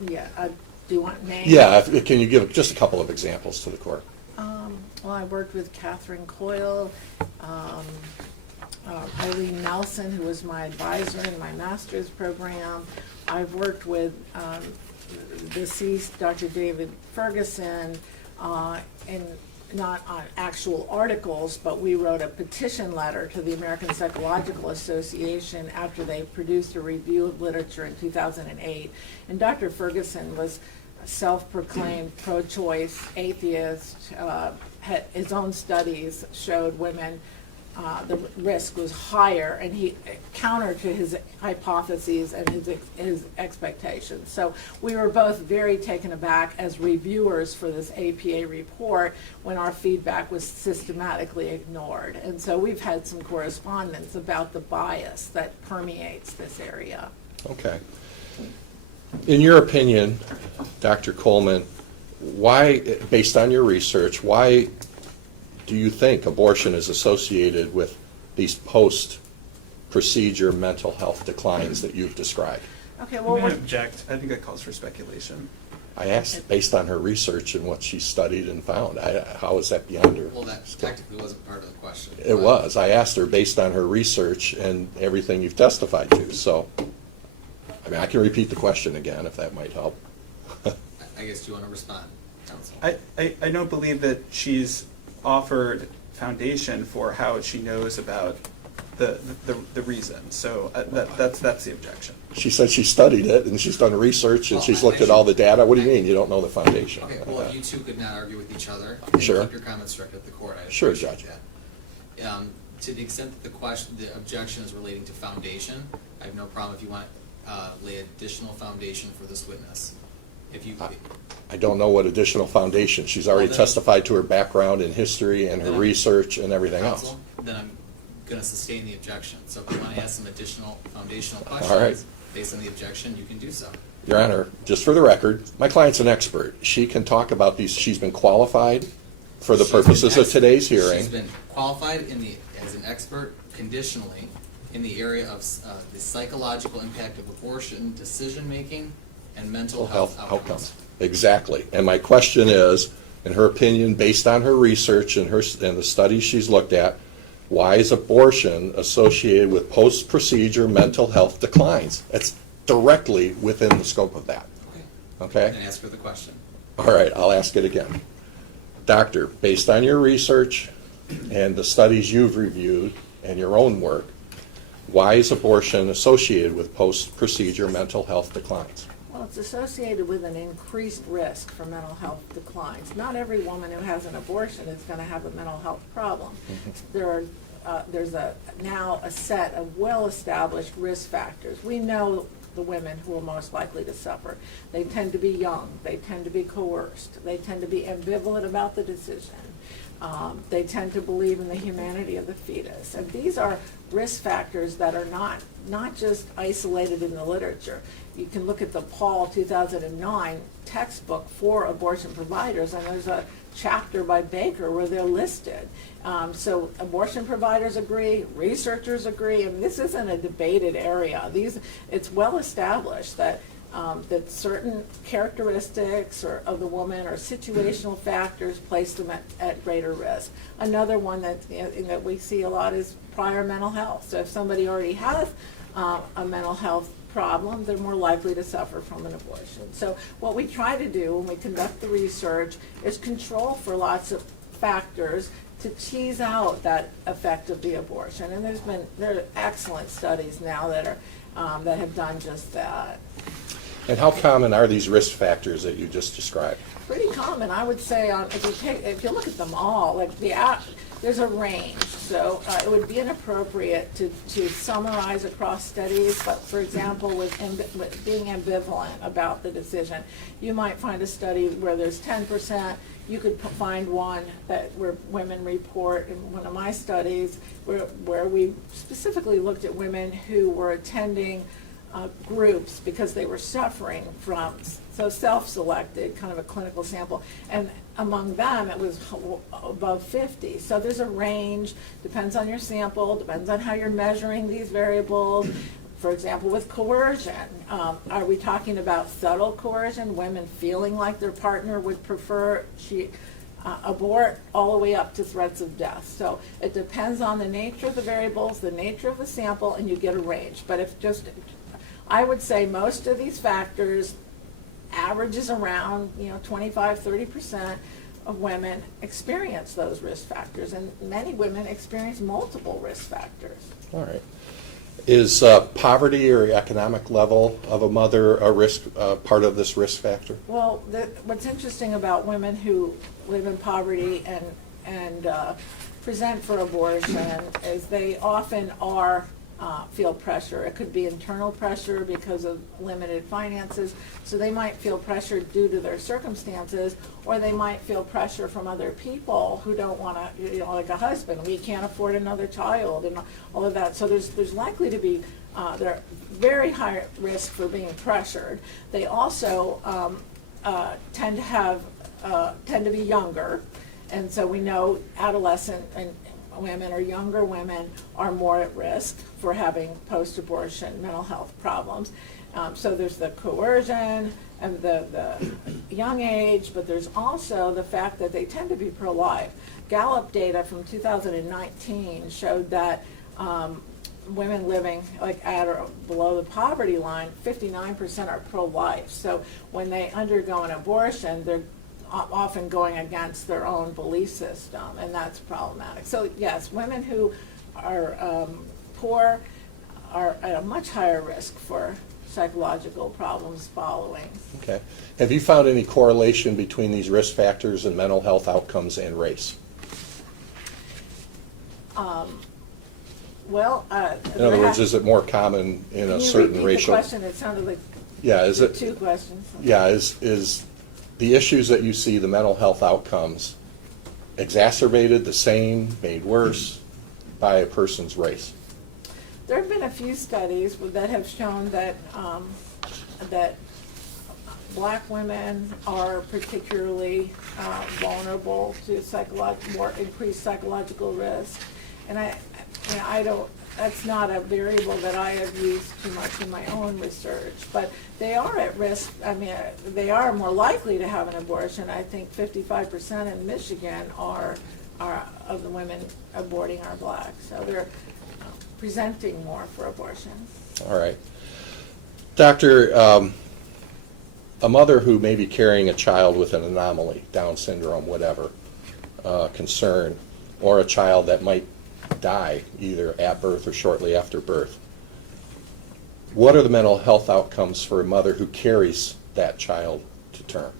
Do you want names? Yeah, can you give just a couple of examples to the court? Well, I worked with Catherine Coyle, Eileen Nelson, who was my advisor in my master's program. I've worked with deceased Dr. David Ferguson, and not on actual articles, but we wrote a petition letter to the American Psychological Association after they produced a review of literature in 2008. And Dr. Ferguson was a self-proclaimed pro-choice atheist. His own studies showed women the risk was higher, and he counter to his hypotheses and his expectations. So we were both very taken aback as reviewers for this APA report when our feedback was systematically ignored. And so we've had some correspondence about the bias that permeates this area. Okay. In your opinion, Dr. Coleman, why, based on your research, why do you think abortion is associated with these post-procedure mental health declines that you've described? Okay, I'm well, going to object. I think that calls for speculation. I asked based on her research and what she studied and found. How is that beyond her? Well, that technically wasn't part of the question. It was. I asked her based on her research and everything you've testified to. So, I mean, I can repeat the question again if that might help. I guess, do you want to respond, counsel? I don't believe that she's offered foundation for how she knows about the reason. So that's the objection. She said she studied it and she's done research and she's looked at all the data. What do you mean you don't know the foundation? Okay, well, if you two could not argue with each other, Sure. and keep your comments direct at the court, I Sure, appreciate Judge. that. To the extent that the objection is relating to foundation, I have no problem if you want to lay additional foundation for this witness. If you, I don't know what additional foundation. She's already Well, then- testified to her background in history and her Then- research and everything else. counsel, then I'm going to sustain the objection. So if you want to ask some additional foundational All right. questions based on the objection, you can do so. Your Honor, just for the record, my client's an expert. She can talk about these. She's been qualified for the She's been purposes of ex- today's hearing. She's been qualified as an expert conditionally in the area of the psychological impact of abortion, decision-making, and mental health outcomes. Exactly. And my question is, in her opinion, based on her research and the studies she's looked at, why is abortion associated with post-procedure mental health declines? It's directly within the scope of that. Okay? Then ask her the question. All right, I'll ask it again. Doctor, based on your research and the studies you've reviewed and your own work, why is abortion associated with post-procedure mental health declines? Well, it's associated with an increased risk for mental health declines. Not every woman who has an abortion is going to have a mental health problem. There's now a set of well-established risk factors. We know the women who are most likely to suffer. They tend to be young. They tend to be coerced. They tend to be ambivalent about the decision. They tend to believe in the humanity of the fetus. And these are risk factors that are not just isolated in the literature. You can look at the Paul 2009 textbook for abortion providers, and there's a chapter by Baker where they're listed. So abortion providers agree, researchers agree, and this isn't a debated area. It's well established that that certain characteristics of the woman or situational factors place them at greater risk. Another one that we see a lot is prior mental health. So if somebody already has a mental health problem, they're more likely to suffer from an abortion. So what we try to do when we conduct the research is control for lots of factors to tease out that effect of the abortion. And there are excellent studies now that have done just that. And how common are these risk factors that you just described? Pretty common, I would say. If you look at them all, like there's a range. So it would be inappropriate to summarize across studies, but for example, with being ambivalent about the decision, you might find a study where there's 10%. You could find one where women report in one of my studies where we specifically looked at women who were attending groups because they were suffering from, so self-selected, kind of a clinical sample, and among them it was above 50. So there's a range, depends on your sample, depends on how you're measuring these variables. For example, with coercion, are we talking about subtle coercion, women feeling like their partner would prefer abort, all the way up to threats of death? So it depends on the nature of the variables, the nature of the sample, and you get a range. But I would say most of these factors averages around 25-30% of women experience those risk factors, and many women experience multiple risk factors. All right. Is poverty or economic level of a mother a risk part of this risk factor? Well, what's interesting about women who live in poverty and present for abortion is they often feel pressure. It could be internal pressure because of limited finances, so they might feel pressure due to their circumstances, or they might feel pressure from other people who don't want to, like a husband, we can't afford another child, and all of that. So there's likely to be, they're very high risk for being pressured. They also tend to be younger, and so we know adolescent and women or younger women are more at risk for having post-abortion mental health problems. So there's the coercion and the young age, but there's also the fact that they tend to be pro-life. Gallup data from 2019 showed that women living at or below the poverty line, 59% are pro-life. So when they undergo an abortion, they're often going against their own belief system, and that's problematic. So yes, women who are poor are at a much higher risk for psychological problems following. Okay. Have you found any correlation between these risk factors and mental health outcomes and race? Well, in other words, is it more common in a certain racial? The question? It sounded like is it two questions. Yeah, is the issues that you see, the mental health outcomes, exacerbated, the same, made worse by a person's race? There have been a few studies that have shown that that Black women are particularly vulnerable to more increased psychological risk, and I don't. That's not a variable that I have used too much in my own research, but they are at risk. I mean, they are more likely to have an abortion. I think 55% in Michigan are of the women aborting are Black, so they're presenting more for abortion. All right. Doctor, a mother who may be carrying a child with an anomaly, Down syndrome, whatever, concern, or a child that might die either at birth or shortly after birth, what are the mental health outcomes for a mother who carries that child to term?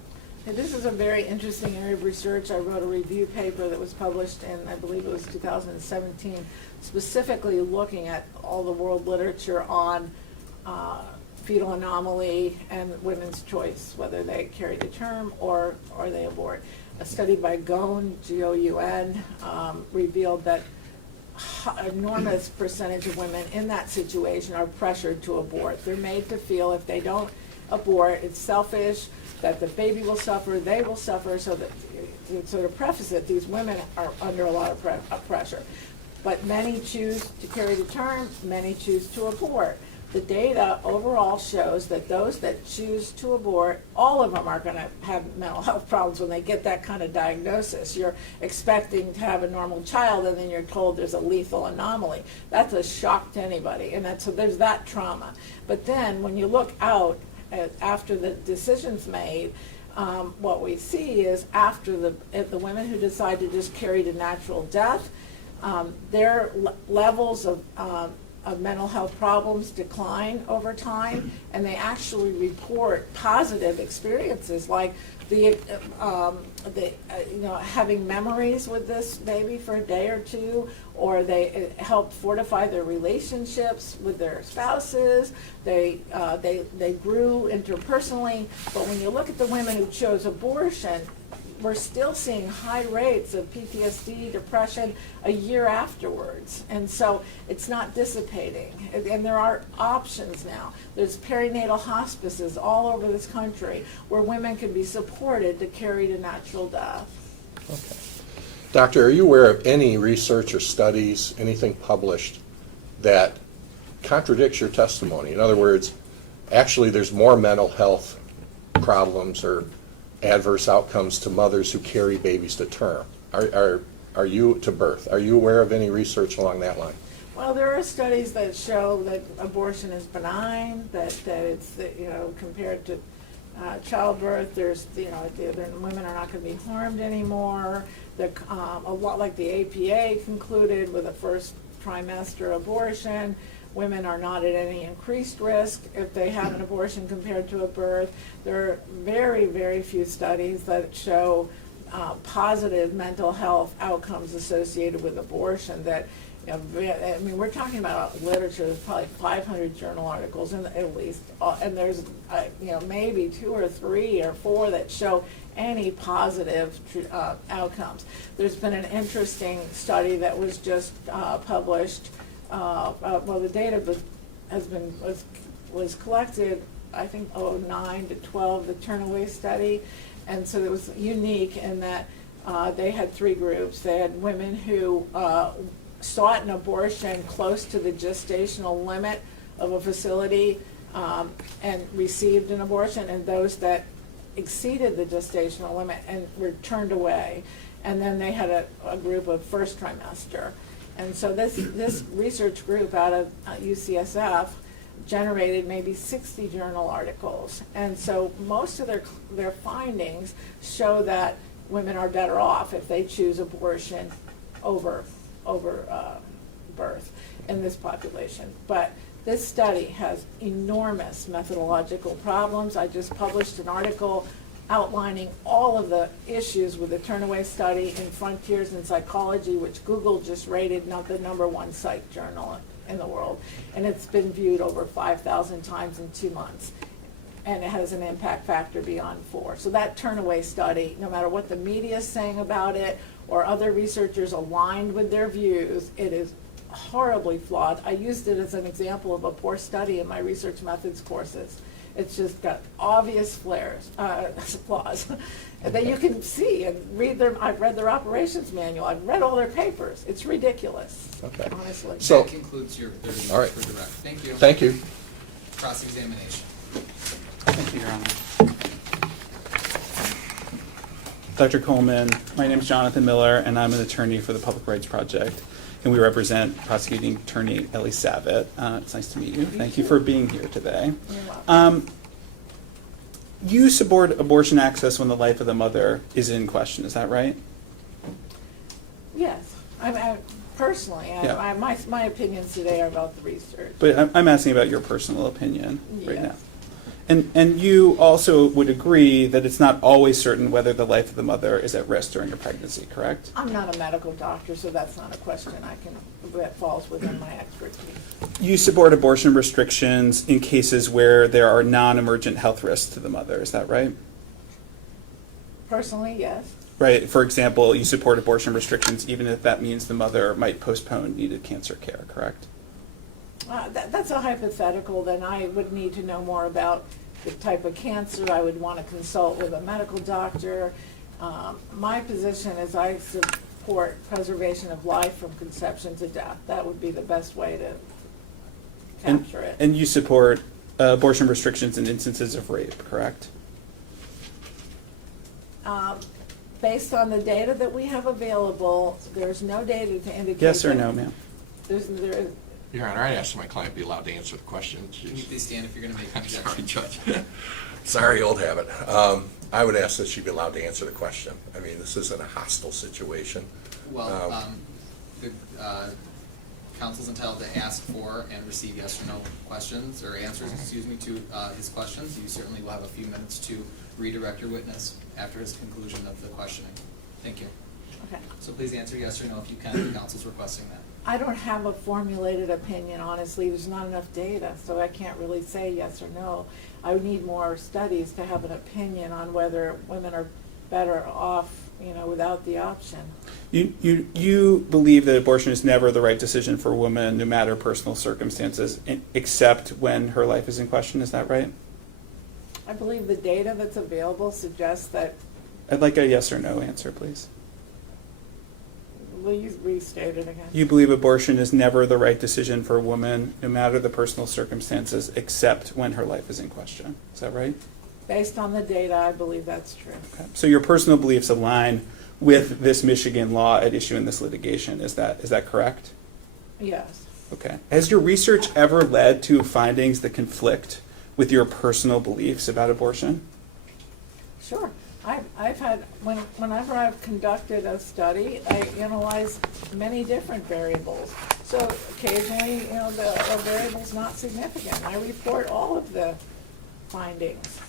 This is a very interesting area of research. I wrote a review paper that was published in, I believe it was 2017, specifically looking at all the world literature on fetal anomaly and women's choice, whether they carry to term or they abort. A study by Goun, G-O-U-N, revealed that an enormous percentage of women in that situation are pressured to abort. They're made to feel if they don't abort, it's selfish, that the baby will suffer, they will suffer, so that, to sort of preface it, these women are under a lot of pressure. But many choose to carry to term, many choose to abort. The data overall shows that those that choose to abort, all of them are going to have mental health problems when they get that kind of diagnosis. You're expecting to have a normal child, and then you're told there's a lethal anomaly. That's a shock to anybody, and so there's that trauma. But then when you look out after the decision's made, what we see is after the women who decide to just carry to natural death, their levels of mental health problems decline over time, and they actually report positive experiences like having memories with this baby for a day or two, or they help fortify their relationships with their spouses. They grew interpersonally. But when you look at the women who chose abortion, we're still seeing high rates of PTSD, depression a year afterwards. And so it's not dissipating. And there are options now. There's perinatal hospices all over this country where women can be supported to carry to natural death. Okay. Doctor, are you aware of any research or studies, anything published, that contradicts your testimony? In other words, actually there's more mental health problems or adverse outcomes to mothers who carry babies to term. Are you to birth? Are you aware of any research along that line? Well, there are studies that show that abortion is benign, that it's, compared to childbirth, there's, women are not going to be harmed anymore. A lot like the APA concluded with a first trimester abortion. Women are not at any increased risk if they have an abortion compared to a birth. There are very, very few studies that show positive mental health outcomes associated with abortion. We're talking about literature. There's probably 500 journal articles at least, and there's maybe 2 or 3 or 4 that show any positive outcomes. There's been an interesting study that was just published. The data was collected, I think, 2009 to 12, the Turnaway study, and so it was unique in that they had 3 groups. They had women who sought an abortion close to the gestational limit of a facility and received an abortion, and those that exceeded the gestational limit and were turned away. And then they had a group of first trimester. And so this research group out of UCSF generated maybe 60 journal articles. And so most of their findings show that women are better off if they choose abortion over birth in this population. But this study has enormous methodological problems. I just published an article outlining all of the issues with the Turnaway study in Frontiers in Psychology, which Google just rated not the #1 psych journal in the world. And it's been viewed over 5,000 times in 2 months. And it has an impact factor beyond 4. So that Turnaway study, no matter what the media is saying about it or other researchers aligned with their views, it is horribly flawed. I used it as an example of a poor study in my research methods courses. It's just got obvious flaws that you can see and read I've read their operations manual. I've read all their papers. It's ridiculous. Okay. Honestly. So, that concludes your 30 minutes all right. for direct. Thank you. Thank you. Cross-examination. Thank you, Your Honor. Dr. Coleman, my name is Jonathan Miller, and I'm an attorney for the Public Rights Project, and we represent prosecuting attorney Ellie Savitt. It's nice to meet you. Thank you for being here today. You're welcome. You support abortion access when the life of the mother is in question. Is that right? Yes. Personally, Yeah. my opinions today are about the research. But I'm asking about your personal opinion right Yes. now. And you also would agree that it's not always certain whether the life of the mother is at risk during a pregnancy, correct? I'm not a medical doctor, so that's not a question that falls within my expertise. You support abortion restrictions in cases where there are non-emergent health risks to the mother, is that right? Personally, yes. Right. For example, you support abortion restrictions even if that means the mother might postpone needed cancer care, correct? That's a hypothetical. Then I would need to know more about the type of cancer. I would want to consult with a medical doctor. My position is I support preservation of life from conception to death. That would be the best way to capture it. And you support abortion restrictions in instances of rape, correct? Based on the data that we have available, there's no data to indicate. Yes or that- no, ma'am? Your Honor, I'd ask my client to be allowed to answer the question. Can you please stand if you're going to make an I'm sorry, objection? Judge. Sorry, old habit. I would ask that she be allowed to answer the question. I mean, this isn't a hostile situation. Well, council's entitled to ask for and receive yes or no questions, or answers, excuse me, to his questions. You certainly will have a few minutes to redirect your witness after his conclusion of the questioning. Thank you. Okay. So please answer yes or no if you can. The council's requesting that. I don't have a formulated opinion, honestly. There's not enough data, so I can't really say yes or no. I would need more studies to have an opinion on whether women are better off, without the option. You believe that abortion is never the right decision for a woman, no matter personal circumstances, except when her life is in question. Is that right? I believe the data that's available suggests that. I'd like a yes or no answer, please. Will you restate it again? You believe abortion is never the right decision for a woman, no matter the personal circumstances, except when her life is in question. Is that right? Based on the data, I believe that's true. Okay. So your personal beliefs align with this Michigan law at issue in this litigation. Is that correct? Yes. Okay. Has your research ever led to findings that conflict with your personal beliefs about abortion? Sure. I've had, whenever I've conducted a study, I analyze many different variables. So occasionally, the variable's not significant. I report all of the findings.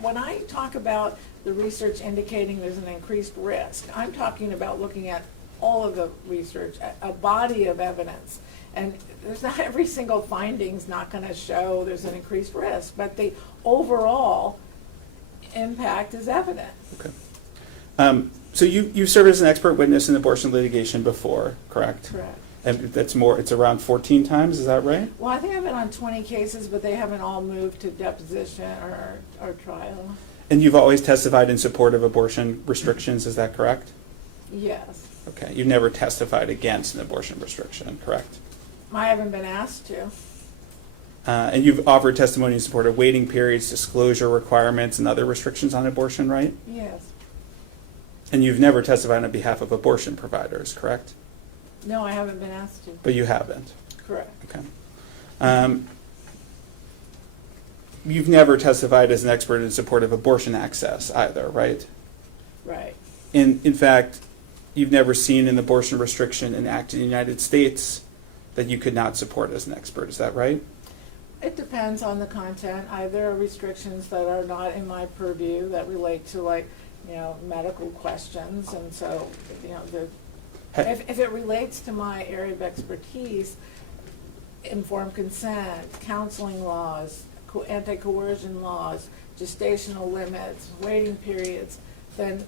When I talk about the research indicating there's an increased risk, I'm talking about looking at all of the research, a body of evidence. And there's not every single finding's not going to show there's an increased risk, but the overall impact is evident. Okay. So you've served as an expert witness in abortion litigation before, correct? Correct. And it's around 14 times, is that right? Well, I think I've been on 20 cases, but they haven't all moved to deposition or trial. And you've always testified in support of abortion restrictions, is that correct? Yes. Okay. You've never testified against an abortion restriction, correct? I haven't been asked to. And you've offered testimony in support of waiting periods, disclosure requirements, and other restrictions on abortion, right? Yes. And you've never testified on behalf of abortion providers, correct? No, I haven't been asked to. But you haven't? Correct. Okay. You've never testified as an expert in support of abortion access either, right? Right. In fact, you've never seen an abortion restriction enacted in the United States that you could not support as an expert, is that right? It depends on the content. There are restrictions that are not in my purview that relate to medical questions, and so if it relates to my area of expertise, informed consent, counseling laws, anti-coercion laws, gestational limits, waiting periods, then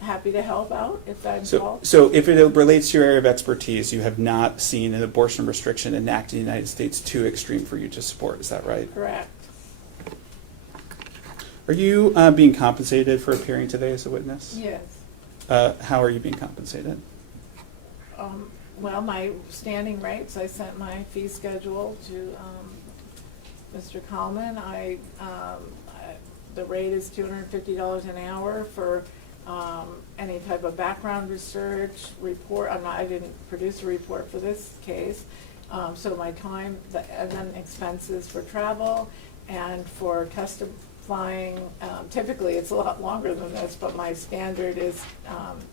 happy to help out if that involves. So if it relates to your area of expertise, you have not seen an abortion restriction enacted in the United States too extreme for you to support, is that right? Correct. Are you being compensated for appearing today as a witness? Yes. How are you being compensated? Well, my standing rates, I sent my fee schedule to Mr. Kalman. The rate is $250 an hour for any type of background research report. I didn't produce a report for this case. So my time, and then expenses for travel and for testifying. Typically, it's a lot longer than this, but my standard is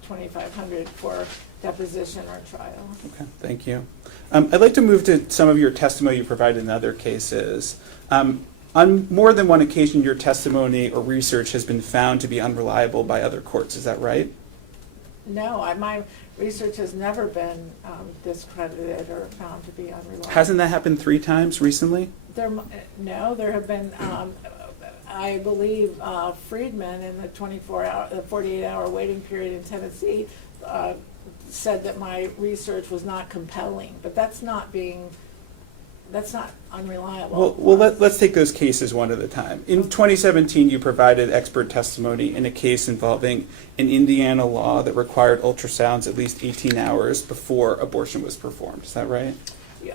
$2,500 for deposition or trial. Okay, thank you. I'd like to move to some of your testimony you provided in other cases. On more than one occasion, your testimony or research has been found to be unreliable by other courts. Is that right? No, my research has never been discredited or found to be unreliable. Hasn't that happened 3 times recently? There have been, I believe, Friedman in the 48-hour waiting period in Tennessee said that my research was not compelling, but that's not unreliable. Well, let's take those cases one at a time. In 2017, you provided expert testimony in a case involving an Indiana law that required ultrasounds at least 18 hours before abortion was performed. Is that right?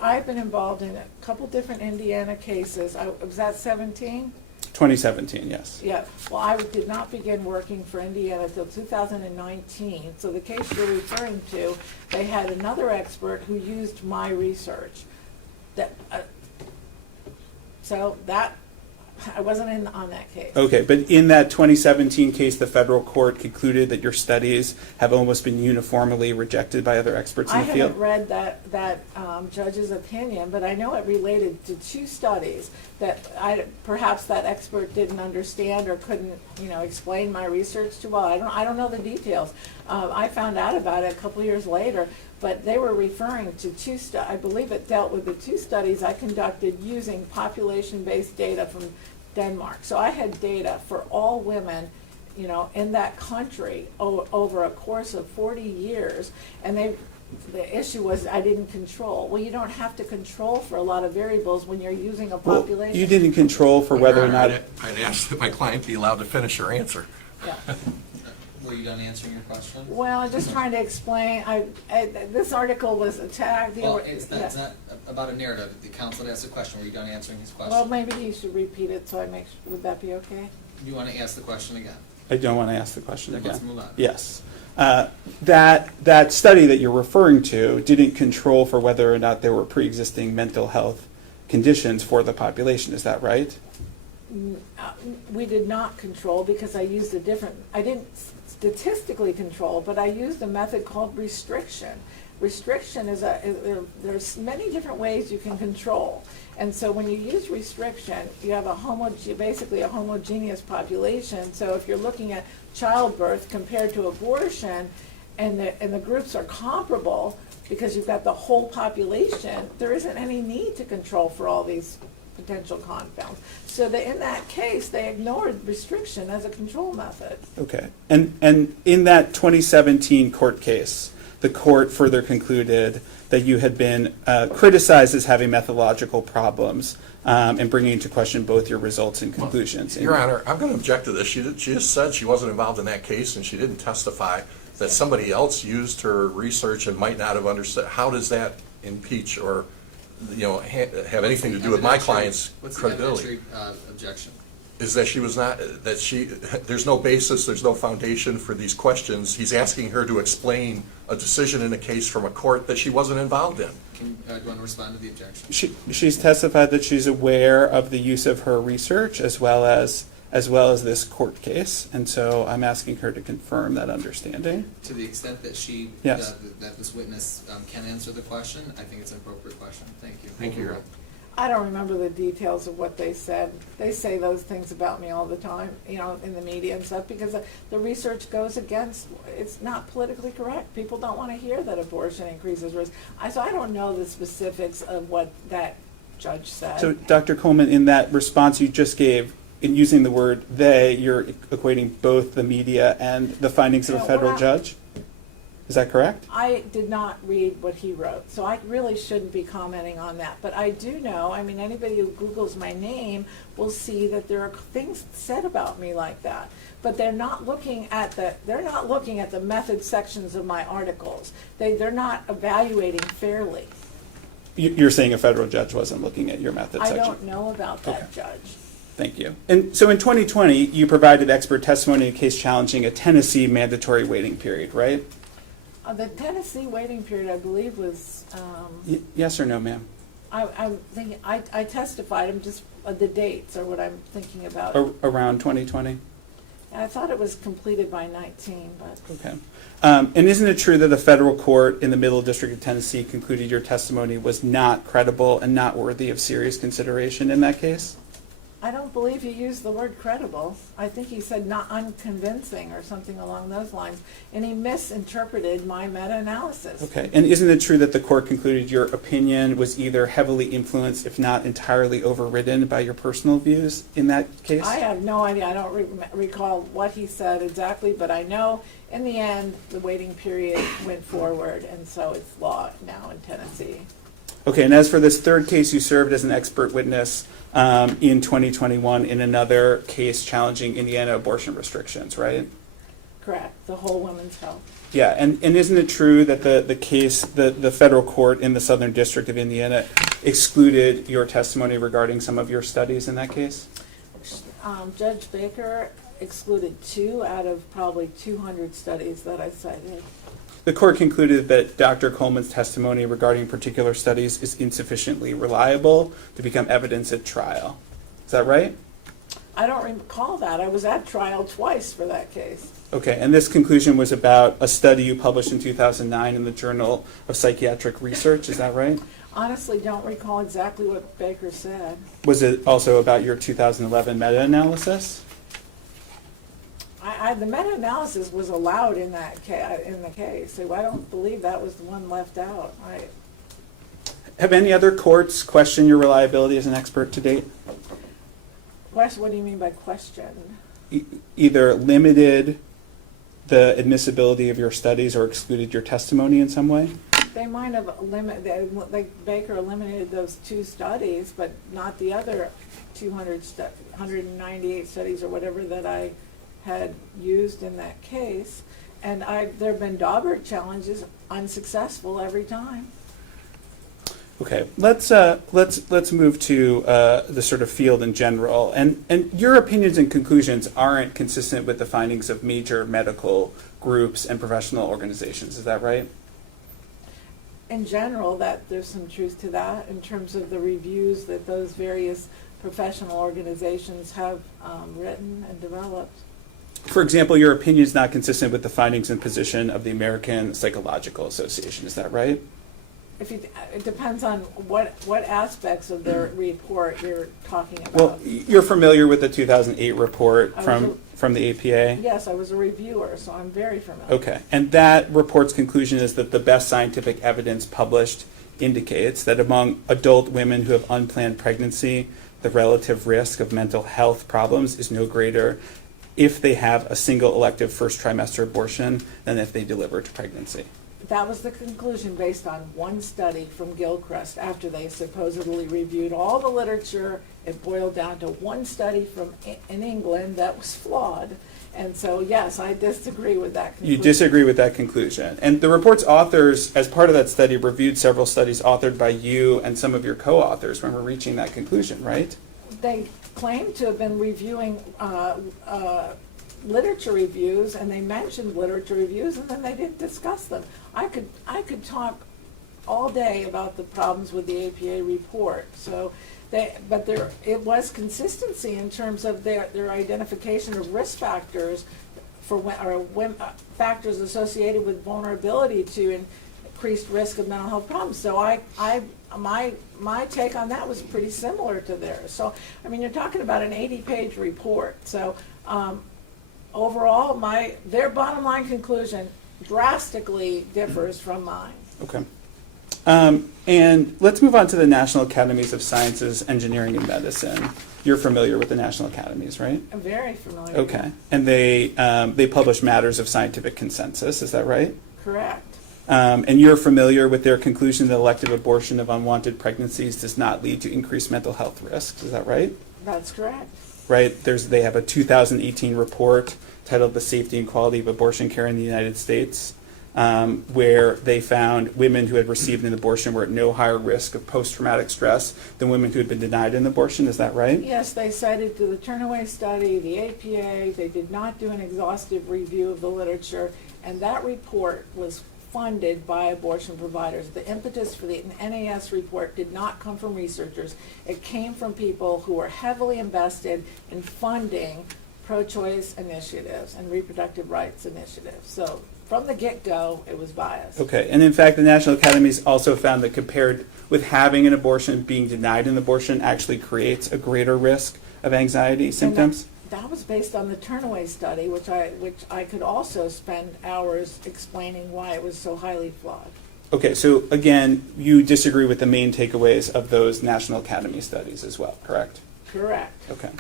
I've been involved in a couple different Indiana cases. Was that 17? 2017, yes. Yeah. Well, I did not begin working for Indiana until 2019. So the case you're referring to, they had another expert who used my research. So that I wasn't on that case. Okay, but in that 2017 case, the federal court concluded that your studies have almost been uniformly rejected by other experts in I the field? haven't read that judge's opinion, but I know it related to 2 studies that perhaps that expert didn't understand or couldn't, explain my research too well. I don't know the details. I found out about it a couple years later, but they were referring to 2 I believe it dealt with the 2 studies I conducted using population-based data from Denmark. So I had data for all women, in that country over a course of 40 years, and the issue was I didn't control. Well, you don't have to control for a lot of variables when you're using a population. You didn't control for whether or not... I'd ask that my client be allowed to finish her answer. Yeah. Were you done answering your question? Well, I'm just trying to explain. This article was attacked. Well, it's not about a narrative. The counsel asked a question. Were you done answering his question? Well, maybe you should repeat it so would that be okay? You want to ask the question again? I don't want to ask the question Then again. let's move on. Yes. That study that you're referring to didn't control for whether or not there were pre-existing mental health conditions for the population. Is that right? We did not control because I used I didn't statistically control, but I used a method called restriction. Restriction there's many different ways you can control. And so when you use restriction, you have basically a homogeneous population. So if you're looking at childbirth compared to abortion, and the groups are comparable because you've got the whole population, there isn't any need to control for all these potential confounds. So in that case, they ignored restriction as a control method. Okay. And in that 2017 court case, the court further concluded that you had been criticized as having methodological problems and bringing into question both your results and conclusions. Your Honor, I'm going to object to this. She just said she wasn't involved in that case, and she didn't testify that somebody else used her research and might not have understood. How does that impeach or have anything to do with my client's credibility? What's the evidentiary objection? Is that she was not, there's no basis, there's no foundation for these questions. He's asking her to explain a decision in a case from a court that she wasn't involved in. Do you want to respond to the objection? She's testified that she's aware of the use of her research as well as this court case, and so I'm asking her to confirm that understanding. To the extent that Yes. that this witness can answer the question, I think it's an appropriate question. Thank you. Thank you, Your Honor. I don't remember the details of what they said. They say those things about me all the time, in the media and stuff, because the research goes against, it's not politically correct. People don't want to hear that abortion increases risk. So I don't know the specifics of what that judge said. So, Dr. Coleman, in that response you just gave, in using the word they, you're equating both the media and the findings of a federal judge? Is that correct? I did not read what he wrote, so I really shouldn't be commenting on that. But I do know, anybody who Googles my name will see that there are things said about me like that. But they're not looking at the method sections of my articles. They're not evaluating fairly. You're saying a federal judge wasn't looking at your method section? I don't know about that, Okay. Judge. Thank you. And so in 2020, you provided expert testimony in a case challenging a Tennessee mandatory waiting period, right? The Tennessee waiting period, I believe, was. Yes or no, ma'am? I'm thinking. I testified. I'm just the dates are what I'm thinking about. Around 2020? I thought it was completed by 19, but. Okay. And isn't it true that the federal court in the Middle District of Tennessee concluded your testimony was not credible and not worthy of serious consideration in that case? I don't believe he used the word credible. I think he said not unconvincing or something along those lines, and he misinterpreted my meta-analysis. Okay. And isn't it true that the court concluded your opinion was either heavily influenced, if not entirely overridden, by your personal views in that case? I have no idea. I don't recall what he said exactly, but I know in the end the waiting period went forward, and so it's law now in Tennessee. Okay. And as for this third case, you served as an expert witness in 2021 in another case challenging Indiana abortion restrictions, right? Correct. The whole women's health. Yeah, and isn't it true that the case, the federal court in the Southern District of Indiana excluded your testimony regarding some of your studies in that case? Judge Baker excluded 2 out of probably 200 studies that I cited. The court concluded that Dr. Coleman's testimony regarding particular studies is insufficiently reliable to become evidence at trial. Is that right? I don't recall that. I was at trial twice for that case. Okay, and this conclusion was about a study you published in 2009 in the Journal of Psychiatric Research, is that right? Honestly, don't recall exactly what Baker said. Was it also about your 2011 meta-analysis? The meta-analysis was allowed in that in the case, so I don't believe that was the one left out. Have any other courts questioned your reliability as an expert to date? What do you mean by question? Either limited the admissibility of your studies or excluded your testimony in some way? They might have like Baker eliminated those 2 studies, but not the other 198 studies or whatever that I had used in that case. And there have been Daubert challenges, unsuccessful every time. Okay, let's move to the sort of field in general. And your opinions and conclusions aren't consistent with the findings of major medical groups and professional organizations. Is that right? In general, that there's some truth to that in terms of the reviews that those various professional organizations have written and developed. For example, your opinion is not consistent with the findings and position of the American Psychological Association. Is that right? It depends on what aspects of their report you're talking about. Well, you're familiar with the 2008 report from the APA? Yes, I was a reviewer, so I'm very familiar. Okay, and that report's conclusion is that the best scientific evidence published indicates that among adult women who have unplanned pregnancy, the relative risk of mental health problems is no greater if they have a single elective first trimester abortion than if they deliver to pregnancy. That was the conclusion based on one study from Gilchrist. After they supposedly reviewed all the literature, it boiled down to one study in England that was flawed. And so, yes, I disagree with that conclusion. You disagree with that conclusion. And the report's authors, as part of that study, reviewed several studies authored by you and some of your co-authors when we're reaching that conclusion, right? They claim to have been reviewing literature reviews, and they mentioned literature reviews, and then they didn't discuss them. I could talk all day about the problems with the APA report. So, it was consistency in terms of their identification of risk factors factors associated with vulnerability to increased risk of mental health problems. So my take on that was pretty similar to theirs. So I mean, you're talking about an 80-page report. So overall, their bottom line conclusion drastically differs from mine. Okay. And let's move on to the National Academies of Sciences, Engineering, and Medicine. You're familiar with the National Academies, right? I'm very familiar. Okay. And they publish matters of scientific consensus, is that right? Correct. And you're familiar with their conclusion that elective abortion of unwanted pregnancies does not lead to increased mental health risks, is that right? That's correct. Right. They have a 2018 report titled The Safety and Quality of Abortion Care in the United States, where they found women who had received an abortion were at no higher risk of post-traumatic stress than women who had been denied an abortion. Is that right? Yes, they cited the Turnaway study, the APA. They did not do an exhaustive review of the literature, and that report was funded by abortion providers. The impetus for the NAS report did not come from researchers. It came from people who were heavily invested in funding pro-choice initiatives and reproductive rights initiatives. So from the get-go, it was biased. Okay, and in fact, the National Academies also found that compared with having an abortion, being denied an abortion actually creates a greater risk of anxiety symptoms. That was based on the Turnaway study, which I could also spend hours explaining why it was so highly flawed. Okay, so again, you disagree with the main takeaways of those National Academy studies as well, correct? Correct. Okay.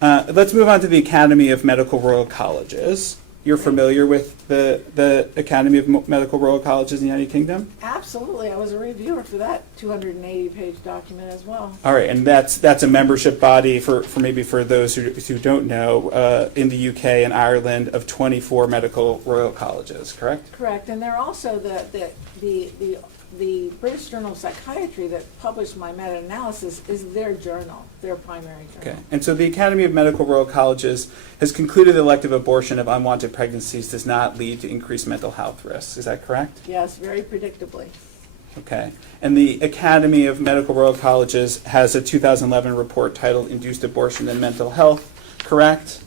Let's move on to the Academy of Medical Royal Colleges. You're familiar with the Academy of Medical Royal Colleges in the United Kingdom? Absolutely. I was a reviewer for that 280-page document as well. All right, and that's a membership body for those who don't know, in the UK and Ireland of 24 medical royal colleges, correct? Correct, and they're also the British Journal of Psychiatry that published my meta-analysis is their journal, their primary journal. Okay, and so the Academy of Medical Royal Colleges has concluded that elective abortion of unwanted pregnancies does not lead to increased mental health risks. Is that correct? Yes, very predictably. Okay, and the Academy of Medical Royal Colleges has a 2011 report titled Induced Abortion and Mental Health, correct?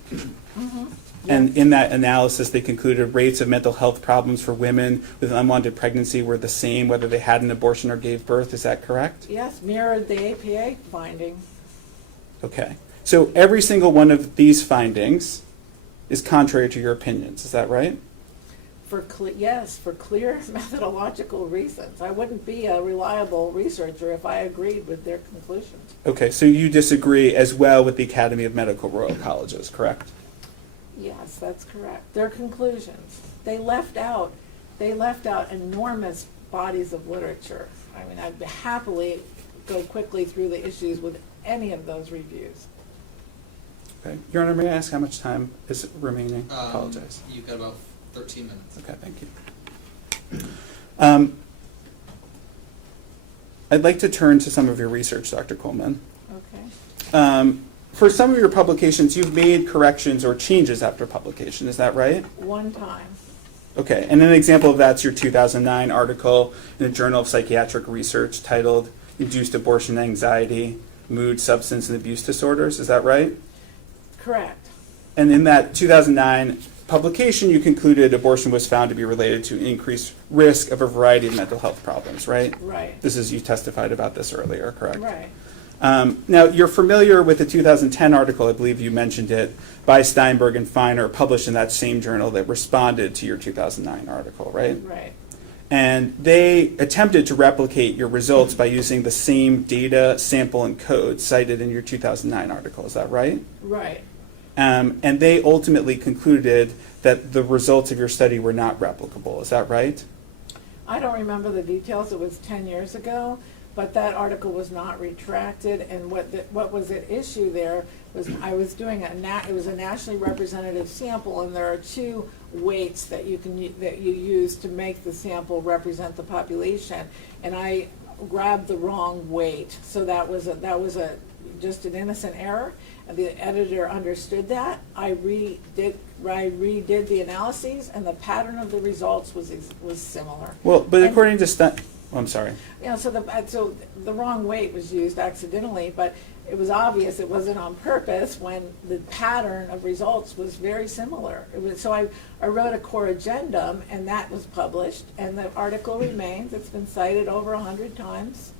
And in that analysis, they concluded rates of mental health problems for women with unwanted pregnancy were the same whether they had an abortion or gave birth. Is that correct? Yes, mirrored the APA finding. Okay. So every single one of these findings is contrary to your opinions. Is that right? Yes, for clear methodological reasons. I wouldn't be a reliable researcher if I agreed with their conclusions. Okay. So you disagree as well with the Academy of Medical Royal Colleges, correct? Yes, that's correct. Their conclusions. They left out enormous bodies of literature. I mean, I'd happily go quickly through the issues with any of those reviews. Okay. Your Honor, may I ask how much time is remaining? I apologize. You've got about 13 minutes. Okay, thank you. I'd like to turn to some of your research, Dr. Coleman. Okay. For some of your publications, you've made corrections or changes after publication. Is that right? One time. Okay, and an example of that's your 2009 article in the Journal of Psychiatric Research titled Induced Abortion Anxiety, Mood, Substance, and Abuse Disorders. Is that right? Correct. And in that 2009 publication, you concluded abortion was found to be related to increased risk of a variety of mental health problems, right? Right. This is, you testified about this earlier, correct? Right. Now, you're familiar with the 2010 article, I believe you mentioned it, by Steinberg and Feiner, published in that same journal that responded to your 2009 article, right? Right. And they attempted to replicate your results by using the same data, sample, and code cited in your 2009 article. Is that right? Right. And they ultimately concluded that the results of your study were not replicable. Is that right? I don't remember the details. It was 10 years ago. But that article was not retracted, and what was at issue there was I was doing it was a nationally representative sample, and there are two weights that you use to make the sample represent the population, and I grabbed the wrong weight, so that was just an innocent error, and the editor understood that. I redid the analyses, and the pattern of the results was similar. Well, but according to I'm sorry. Yeah, so the wrong weight was used accidentally, but it was obvious it wasn't on purpose when the pattern of results was very similar. So I wrote a core addendum, and that was published, and the article remains. It's been cited over 100 times.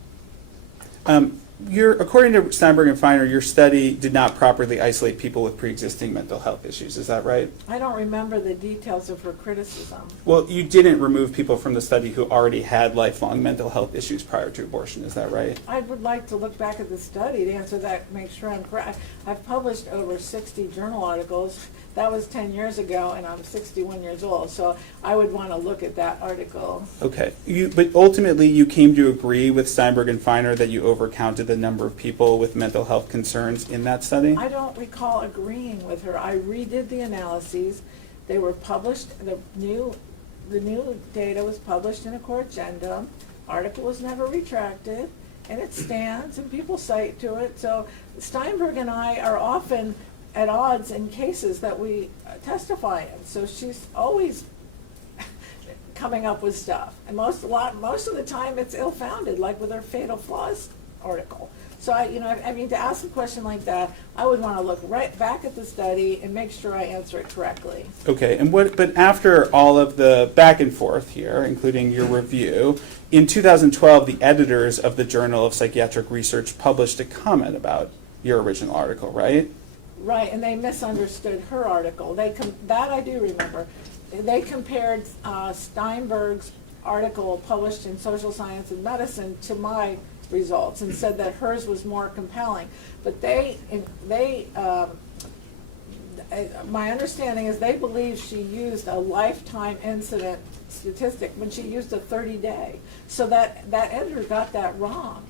According to Steinberg and Feiner, your study did not properly isolate people with pre-existing mental health issues. Is that right? I don't remember the details of her criticism. Well, you didn't remove people from the study who already had lifelong mental health issues prior to abortion. Is that right? I would like to look back at the study to answer that, make sure I'm correct. I've published over 60 journal articles. That was 10 years ago, and I'm 61 years old, so I would want to look at that article. Okay. But ultimately, you came to agree with Steinberg and Feiner that you overcounted the number of people with mental health concerns in that study? I don't recall agreeing with her. I redid the analyses. They were published. The new data was published in a core addendum. Article was never retracted, and it stands, and people cite to it. So Steinberg and I are often at odds in cases that we testify in. So she's always coming up with stuff, and most of the time it's ill-founded, like with her Fatal Flaws article. So I mean, to ask a question like that, I would want to look right back at the study and make sure I answer it correctly. Okay, but after all of the back and forth here, including your review, in 2012, the editors of the Journal of Psychiatric Research published a comment about your original article, right? Right, and they misunderstood her article. That I do remember. They compared Steinberg's article published in Social Science and Medicine to my results and said that hers was more compelling. But my understanding is they believe she used a lifetime incident statistic when she used a 30-day. So that editor got that wrong.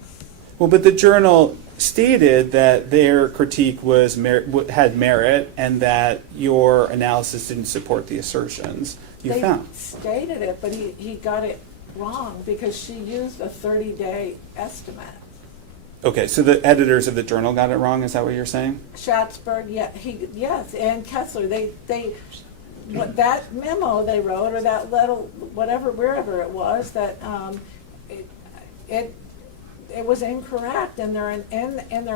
Well, but the journal stated that their critique had merit and that your analysis didn't support the assertions you found. They stated it, but he got it wrong because she used a 30-day estimate. Okay, so the editors of the journal got it wrong. Is that what you're saying? Schatzberg, yes, and Kessler. That memo they wrote, or that little wherever it was, that it it was incorrect in their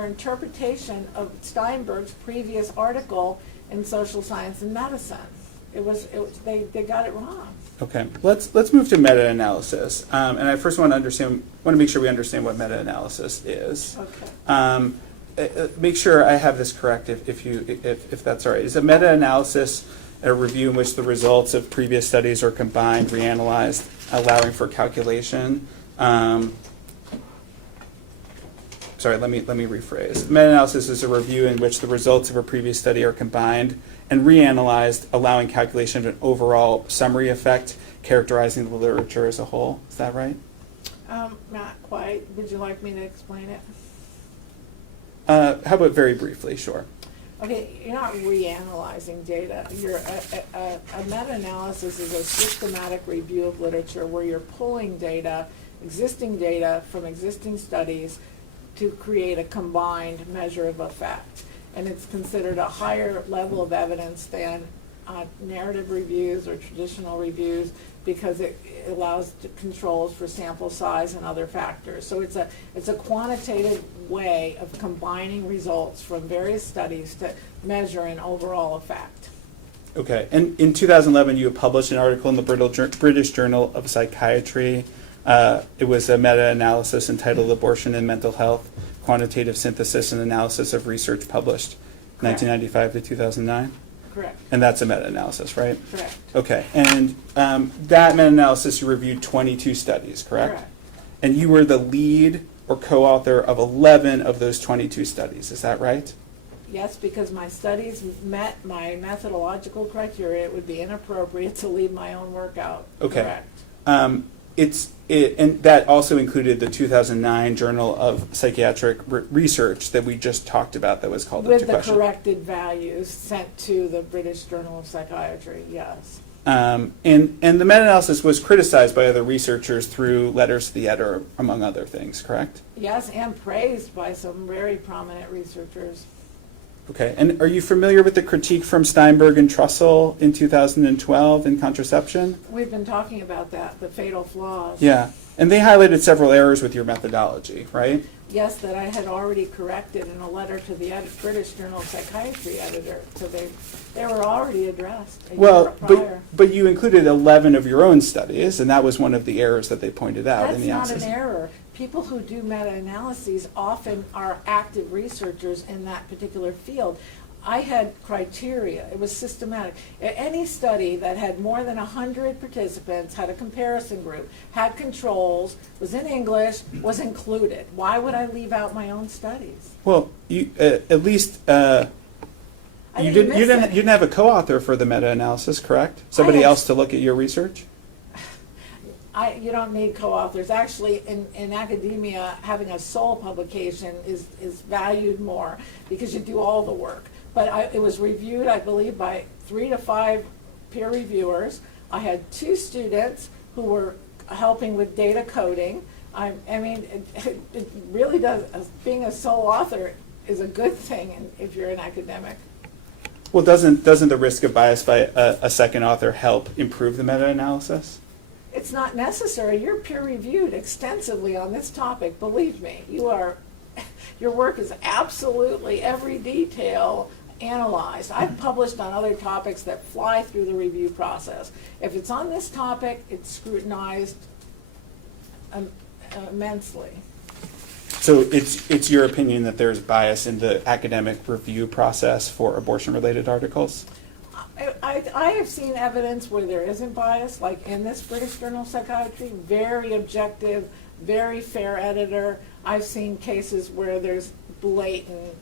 interpretation of Steinberg's previous article in Social Science and Medicine. They got it wrong. Okay, let's move to meta-analysis. And I first want to make sure we understand what meta-analysis is. Okay. Make sure I have this correct, if that's all right. Is a meta-analysis a review in which the results of previous studies are combined, reanalyzed, allowing for calculation? Sorry, let me rephrase. Meta-analysis is a review in which the results of a previous study are combined and reanalyzed, allowing calculation of an overall summary effect, characterizing the literature as a whole. Is that right? Not quite. Would you like me to explain it? How about very briefly? Sure. Okay, you're not reanalyzing data. A meta-analysis is a systematic review of literature where you're pulling data, existing data from existing studies to create a combined measure of effect. And it's considered a higher level of evidence than narrative reviews or traditional reviews because it allows controls for sample size and other factors. So it's a quantitative way of combining results from various studies to measure an overall effect. Okay, and in 2011 you published an article in the British Journal of Psychiatry. It was a meta-analysis entitled Abortion and Mental Health, Quantitative Synthesis and Analysis of Research Published, 1995 to 2009? Correct. And that's a meta-analysis, right? Correct. Okay, and that meta-analysis, you reviewed 22 studies, correct? Correct. And you were the lead or co-author of 11 of those 22 studies, is that right? Yes, because my studies met my methodological criteria, it would be inappropriate to leave my own work out. Okay. Correct. And that also included the 2009 Journal of Psychiatric Research that we just talked about that was called With into the question. corrected values sent to the British Journal of Psychiatry, yes. And the meta-analysis was criticized by other researchers through letters to the editor, among other things, correct? Yes, and praised by some very prominent researchers. Okay, and are you familiar with the critique from Steinberg and Trussell in 2012 in Contraception? We've been talking about that, the fatal flaws. Yeah, and they highlighted several errors with your methodology, right? Yes, that I had already corrected in a letter to the British Journal of Psychiatry editor, so they were already addressed a year prior. But you included 11 of your own studies, and that was one of the errors that they pointed out in the That's not analysis. an error. People who do meta-analyses often are active researchers in that particular field. I had criteria. It was systematic. Any study that had more than 100 participants, had a comparison group, had controls, was in English, was included. Why would I leave out my own studies? Well, you at least you didn't have a co-author for the meta-analysis, correct? Somebody else to look at your research? You don't need co-authors. Actually, in academia, having a sole publication is valued more because you do all the work. But it was reviewed, I believe, by 3 to 5 peer reviewers. I had 2 students who were helping with data coding. I mean, it really does, being a sole author is a good thing if you're an academic. Well, doesn't the risk of bias by a second author help improve the meta-analysis? It's not necessary. You're peer reviewed extensively on this topic. Believe me, your work is absolutely every detail analyzed. I've published on other topics that fly through the review process. If it's on this topic, it's scrutinized immensely. So it's your opinion that there's bias in the academic review process for abortion-related articles? I have seen evidence where there isn't bias, like in this British Journal of Psychiatry, very objective, very fair editor. I've seen cases where there's blatant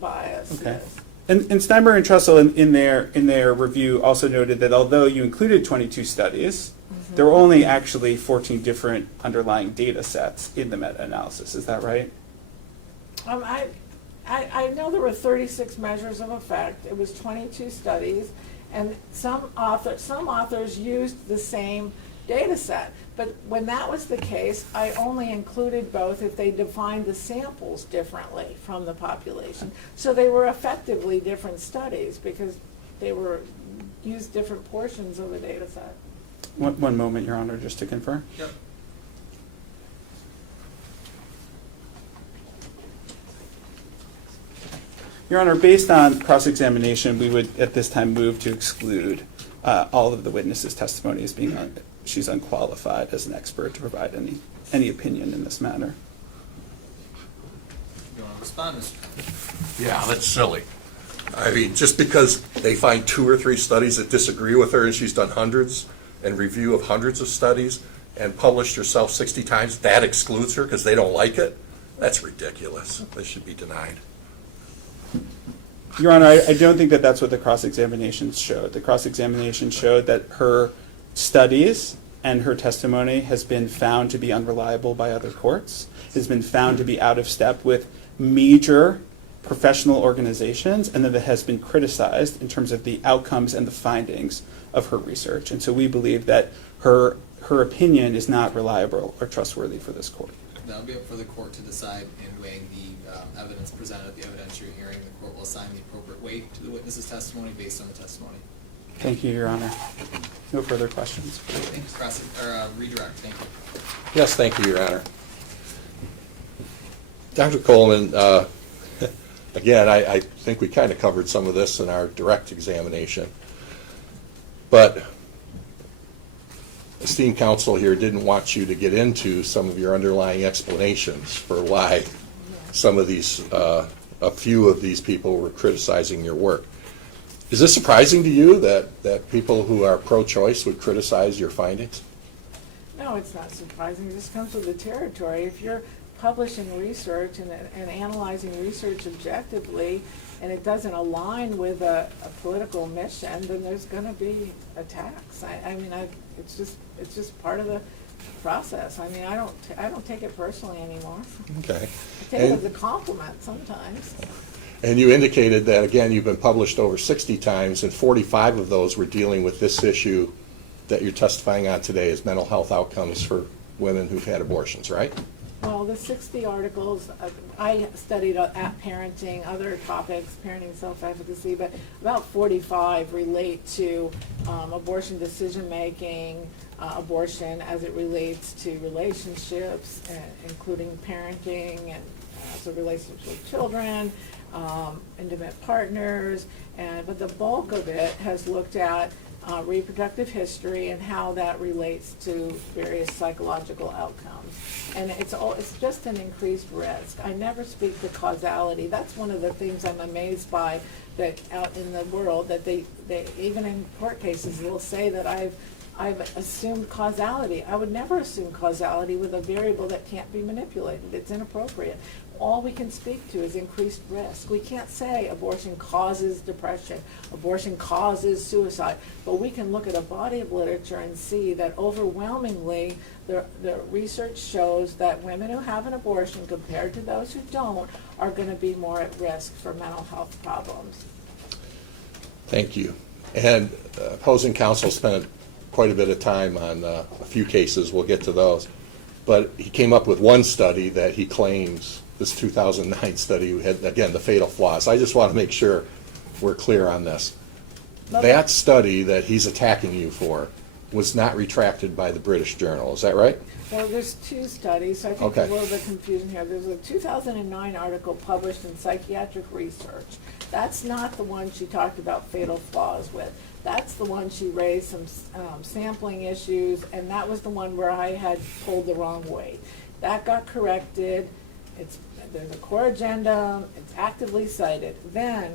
bias. Okay. Yes. And Steinberg and Trussell in their review also noted that although you included 22 studies, there were only actually 14 different underlying data sets in the meta-analysis. Is that right? I know there were 36 measures of effect. It was 22 studies, and some authors used the same data set. But when that was the case, I only included both if they defined the samples differently from the population. So they were effectively different studies because they were used different portions of the data set. One moment, Your Honor, just to confirm. Yep. Your Honor, based on cross-examination, we would at this time move to exclude all of the witnesses' testimony as being she's unqualified as an expert to provide any opinion in this matter. You want to respond, Mr. Yeah, that's silly. I mean, just because they find 2 or 3 studies that disagree with her and she's done hundreds and review of hundreds of studies and published herself 60 times, that excludes her because they don't like it? That's ridiculous. They should be denied. Your Honor, I don't think that that's what the cross-examination showed. The cross-examination showed that her studies and her testimony has been found to be unreliable by other courts, has been found to be out of step with major professional organizations, and that it has been criticized in terms of the outcomes and the findings of her research. And so we believe that her opinion is not reliable or trustworthy for this court. That'll be up for the court to decide in weighing the evidence presented at the evidentiary hearing. The court will assign the appropriate weight to the witness's testimony based on the testimony. Thank you, Your Honor. No further questions. Thanks, redirect. Thank you. Yes, thank you, Your Honor. Dr. Coleman, again, I think we kind of covered some of this in our direct examination, but esteemed counsel here didn't want you to get into some of your underlying explanations for why some of these, a few of these people were criticizing your work. Is this surprising to you that people who are pro-choice would criticize your findings? No, it's not surprising. It just comes with the territory. If you're publishing research and analyzing research objectively, and it doesn't align with a political mission, then there's going to be attacks. It's just part of the process. I mean, I don't take it personally anymore. Okay. I take it as a compliment sometimes. And you indicated that, again, you've been published over 60 times, and 45 of those were dealing with this issue that you're testifying on today as mental health outcomes for women who've had abortions, right? Well, the 60 articles, I studied at parenting, other topics, parenting, self-efficacy, but about 45 relate to abortion decision-making, abortion as it relates to relationships, including parenting and so relationships with children, intimate partners, but the bulk of it has looked at reproductive history and how that relates to various psychological outcomes. And it's just an increased risk. I never speak to causality. That's one of the things I'm amazed by, that out in the world, that they even in court cases, they'll say that I've assumed causality. I would never assume causality with a variable that can't be manipulated. It's inappropriate. All we can speak to is increased risk. We can't say abortion causes depression, abortion causes suicide, but we can look at a body of literature and see that overwhelmingly the research shows that women who have an abortion compared to those who don't are going to be more at risk for mental health problems. Thank you. And opposing counsel spent quite a bit of time on a few cases. We'll get to those. But he came up with one study that he claims, this 2009 study, had, again, the fatal flaws. I just want to make sure we're clear on this. That study that he's attacking you for was not retracted by the British Journal. Is that right? Well, there's 2 studies, so I think there's a little bit of confusion here. There's a 2009 article published in Psychiatric Research. That's not the one she talked about fatal flaws with. That's the one she raised some sampling issues, and that was the one where I had pulled the wrong weight. That got corrected. There's a core agenda. It's actively cited. Then,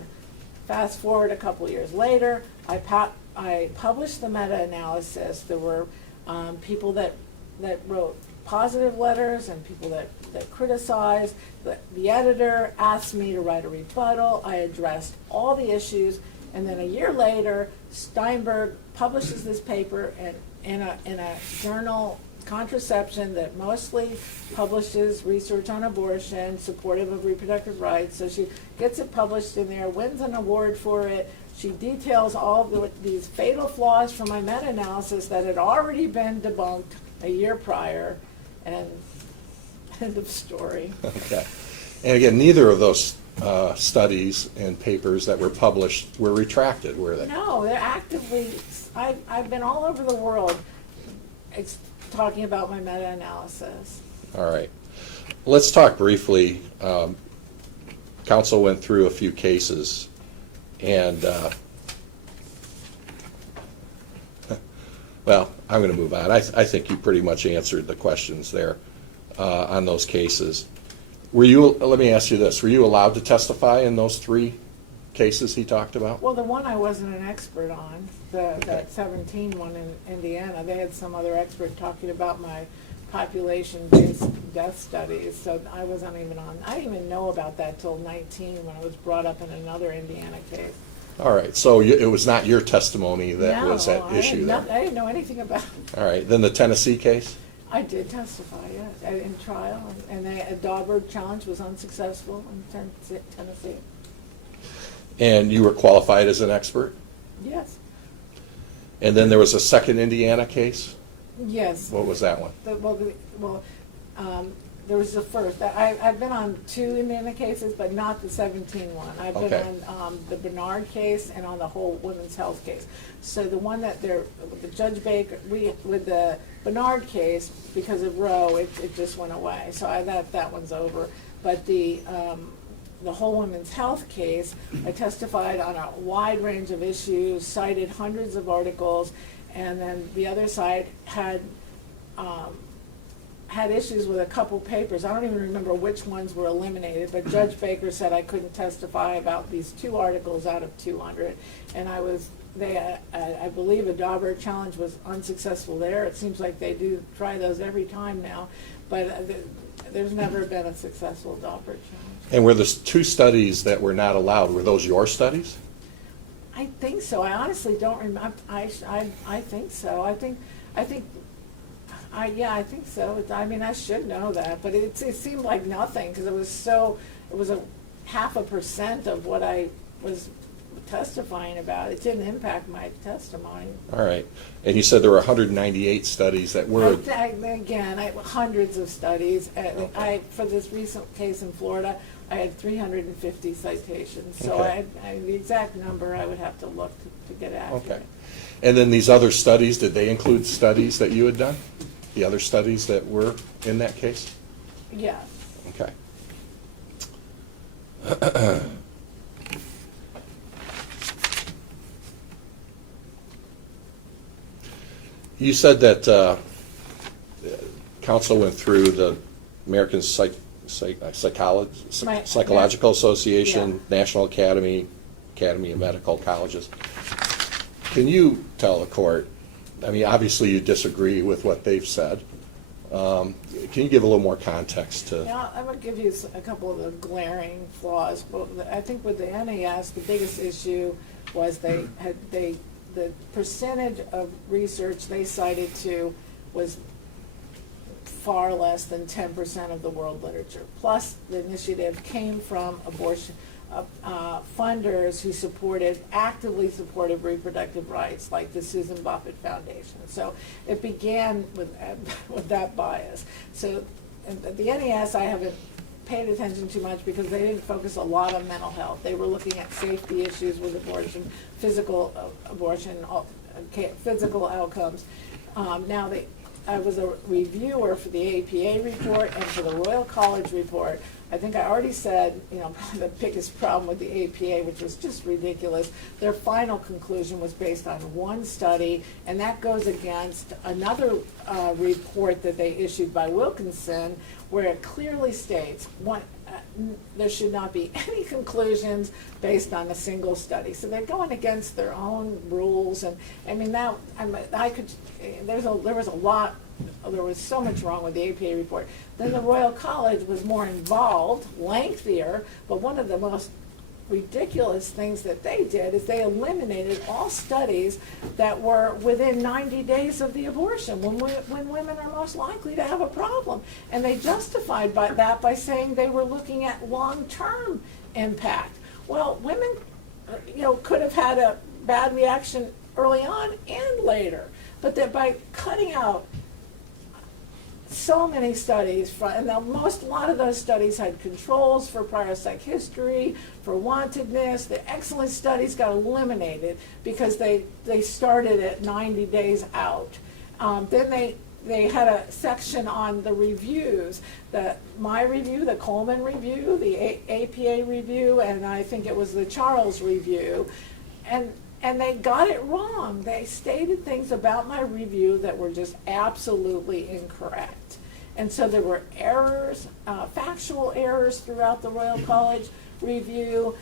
fast forward a couple years later, I published the meta-analysis. There were people that wrote positive letters and people that criticized. The editor asked me to write a rebuttal. I addressed all the issues, and then a year later, Steinberg publishes this paper in a journal, Contraception, that mostly publishes research on abortion, supportive of reproductive rights. So she gets it published in there, wins an award for it. She details all these fatal flaws from my meta-analysis that had already been debunked a year prior, and end of story. Okay. And again, neither of those studies and papers that were published were retracted, were they? No, they're actively, I've been all over the world talking about my meta-analysis. All right. Let's talk briefly counsel went through a few cases, and, well, I'm going to move on. I think you pretty much answered the questions there on those cases. Let me ask you this, were you allowed to testify in those 3 cases he talked about? Well, the one I wasn't an expert on, that 17 one in Indiana, they had some other expert talking about my population-based death studies, so I wasn't even on. I didn't even know about that till 19 when it was brought up in another Indiana case. All right, so it was not your testimony that was No, at issue then? I didn't know anything about it. All right, then the Tennessee case? I did testify, yes, in trial, and a Daubert challenge was unsuccessful in Tennessee. And you were qualified as an expert? Yes, And then there was a second Indiana case? yes. What was that one? There was the first. I've been on 2 Indiana cases, but not the 17 one. I've been Okay. on the Bernard case and on the whole women's health case. So the one that with the Judge Baker, with the Bernard case, because of Roe, it just went away. So that one's over. But the whole women's health case, I testified on a wide range of issues, cited hundreds of articles, and then the other side had issues with a couple papers. I don't even remember which ones were eliminated, but Judge Baker said I couldn't testify about these 2 articles out of 200, and I believe a Daubert challenge was unsuccessful there. It seems like they do try those every time now, but there's never been a successful Daubert challenge. And were the 2 studies that were not allowed, were those your studies? I think so. I honestly don't remember. I think so. I think so. I mean, I should know that, but it seemed like nothing because it was a 0.5% of what I was testifying about. It didn't impact my testimony. All right. And you said there were 198 studies that were... Hundreds of studies. For this recent case in Florida, I had 350 citations. So Okay. the exact number I would have to look to get accurate. Okay. And then these other studies, did they include studies that you had done? The other studies that were in that case? Yeah. Okay. You said that counsel went through the American Psychological Association, Yeah. National Academy of Medical Colleges. Can you tell the court, I mean, obviously you disagree with what they've said. Can you give a little more context to... Yeah, I'm going to give you a couple of the glaring flaws. Well, I think with the NAS, the biggest issue was the percentage of research they cited to was far less than 10% of the world literature. Plus, the initiative came from abortion funders who actively supported reproductive rights, like the Susan Buffett Foundation. So it began with that bias. So at the NES, I haven't paid attention too much because they didn't focus a lot on mental health. They were looking at safety issues with abortion, physical outcomes. I was a reviewer for the APA report and for the Royal College report. I think I already said, probably the biggest problem with the APA, which was just ridiculous, their final conclusion was based on one study, and that goes against another report that they issued by Wilkinson, where it clearly states there should not be any conclusions based on a single study. So they're going against their own rules, and I mean there was so much wrong with the APA report. Then the Royal College was more involved, lengthier, but one of the most ridiculous things that they did is they eliminated all studies that were within 90 days of the abortion, when women are most likely to have a problem. And they justified that by saying they were looking at long-term impact. Well, women could have had a bad reaction early on and later, but that by cutting out so many studies, and a lot of those studies had controls for prior psych history, for wantedness. The excellent studies got eliminated because they started at 90 days out. Then they they had a section on the reviews, my review, the Coleman review, the APA review, and I think it was the Charles review. And they got it wrong. They stated things about my review that were just absolutely incorrect. And so there were errors, factual errors throughout the Royal College review,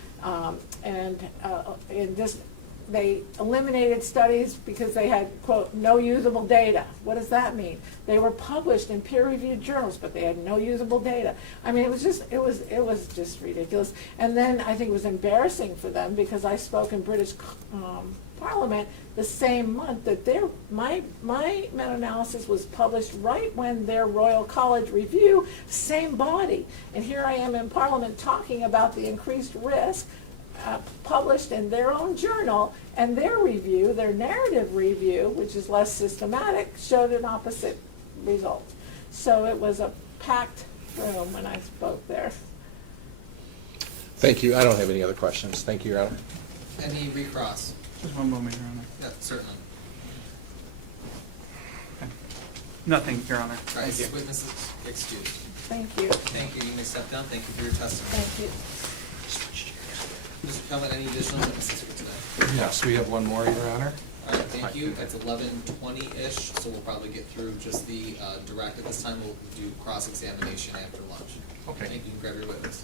they eliminated studies because they had, quote, no usable data. What does that mean? They were published in peer-reviewed journals, but they had no usable data. I mean, it was just ridiculous. And then I think it was embarrassing for them because I spoke in British Parliament the same month that my meta-analysis was published right when their Royal College review, same body. And here I am in Parliament talking about the increased risk published in their own journal, and their review, their narrative review, which is less systematic, showed an opposite result. So it was a packed room when I spoke there. Thank you. I don't have any other questions. Thank you, Your Honor. Any recross? Just one moment, Your Honor. Yeah, certainly. Okay. Nothing, Your Honor. All right, Thank you. witnesses excused. Thank you. Thank you. You may step down. Thank you for your testimony. Thank you. Mr. Kellett, any additional witnesses for today? Yes, we have one more, Your Honor. All right, thank you. It's 11:20-ish, so we'll probably get through just the direct at this time. We'll do cross-examination after lunch. Okay. Thank you. You can grab your witness.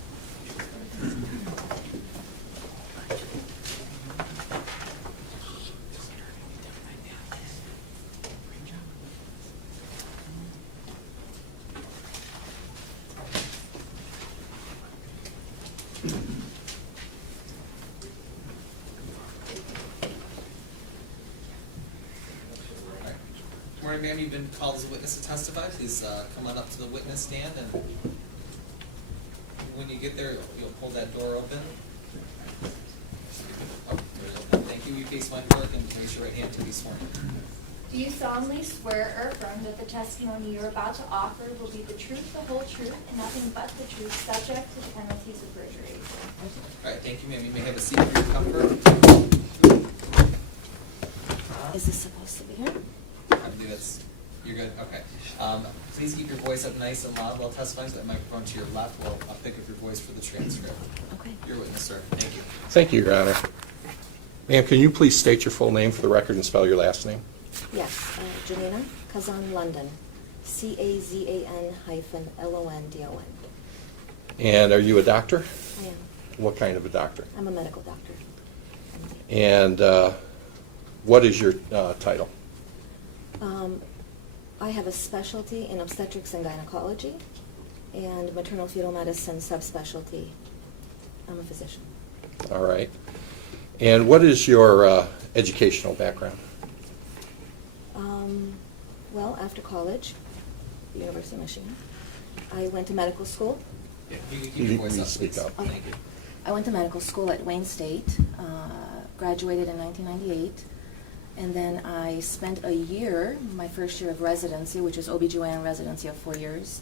Morning, ma'am. You've been called as a witness to testify. Please come on up to the witness stand, and when you get there, you'll pull that door open. Oh, thank you. You face my clerk and raise your right hand to be sworn. Do you solemnly swear or affirm that the testimony you're about to offer will be the truth, the whole truth, and nothing but the truth, subject to the penalties of perjury? All right, thank you, ma'am. You may have a seat for your comfort. Is this supposed to be here? I believe that's, you're good? Okay. Please keep your voice up nice and loud while testifying, so that microphone to your left will pick up your voice for the transcript. Okay. Your witness, sir. Thank you. Thank you, Your Honor. Ma'am, can you please state your full name for the record and spell your last name? Yes, Janina Kazan London, CAZAN-LONDON. And are you a doctor? I am. What kind of a doctor? I'm a medical doctor. And what is your title? I have a specialty in obstetrics and gynecology and maternal fetal medicine subspecialty. I'm a physician. All right. And what is your educational background? Well, after college, the University of Michigan, I went to medical school. Yeah, you can keep your voice up, speak please. up. Okay. Thank you. I went to medical school at Wayne State, graduated in 1998, and then I spent a year, my first year of residency, which is OBGYN residency of 4 years,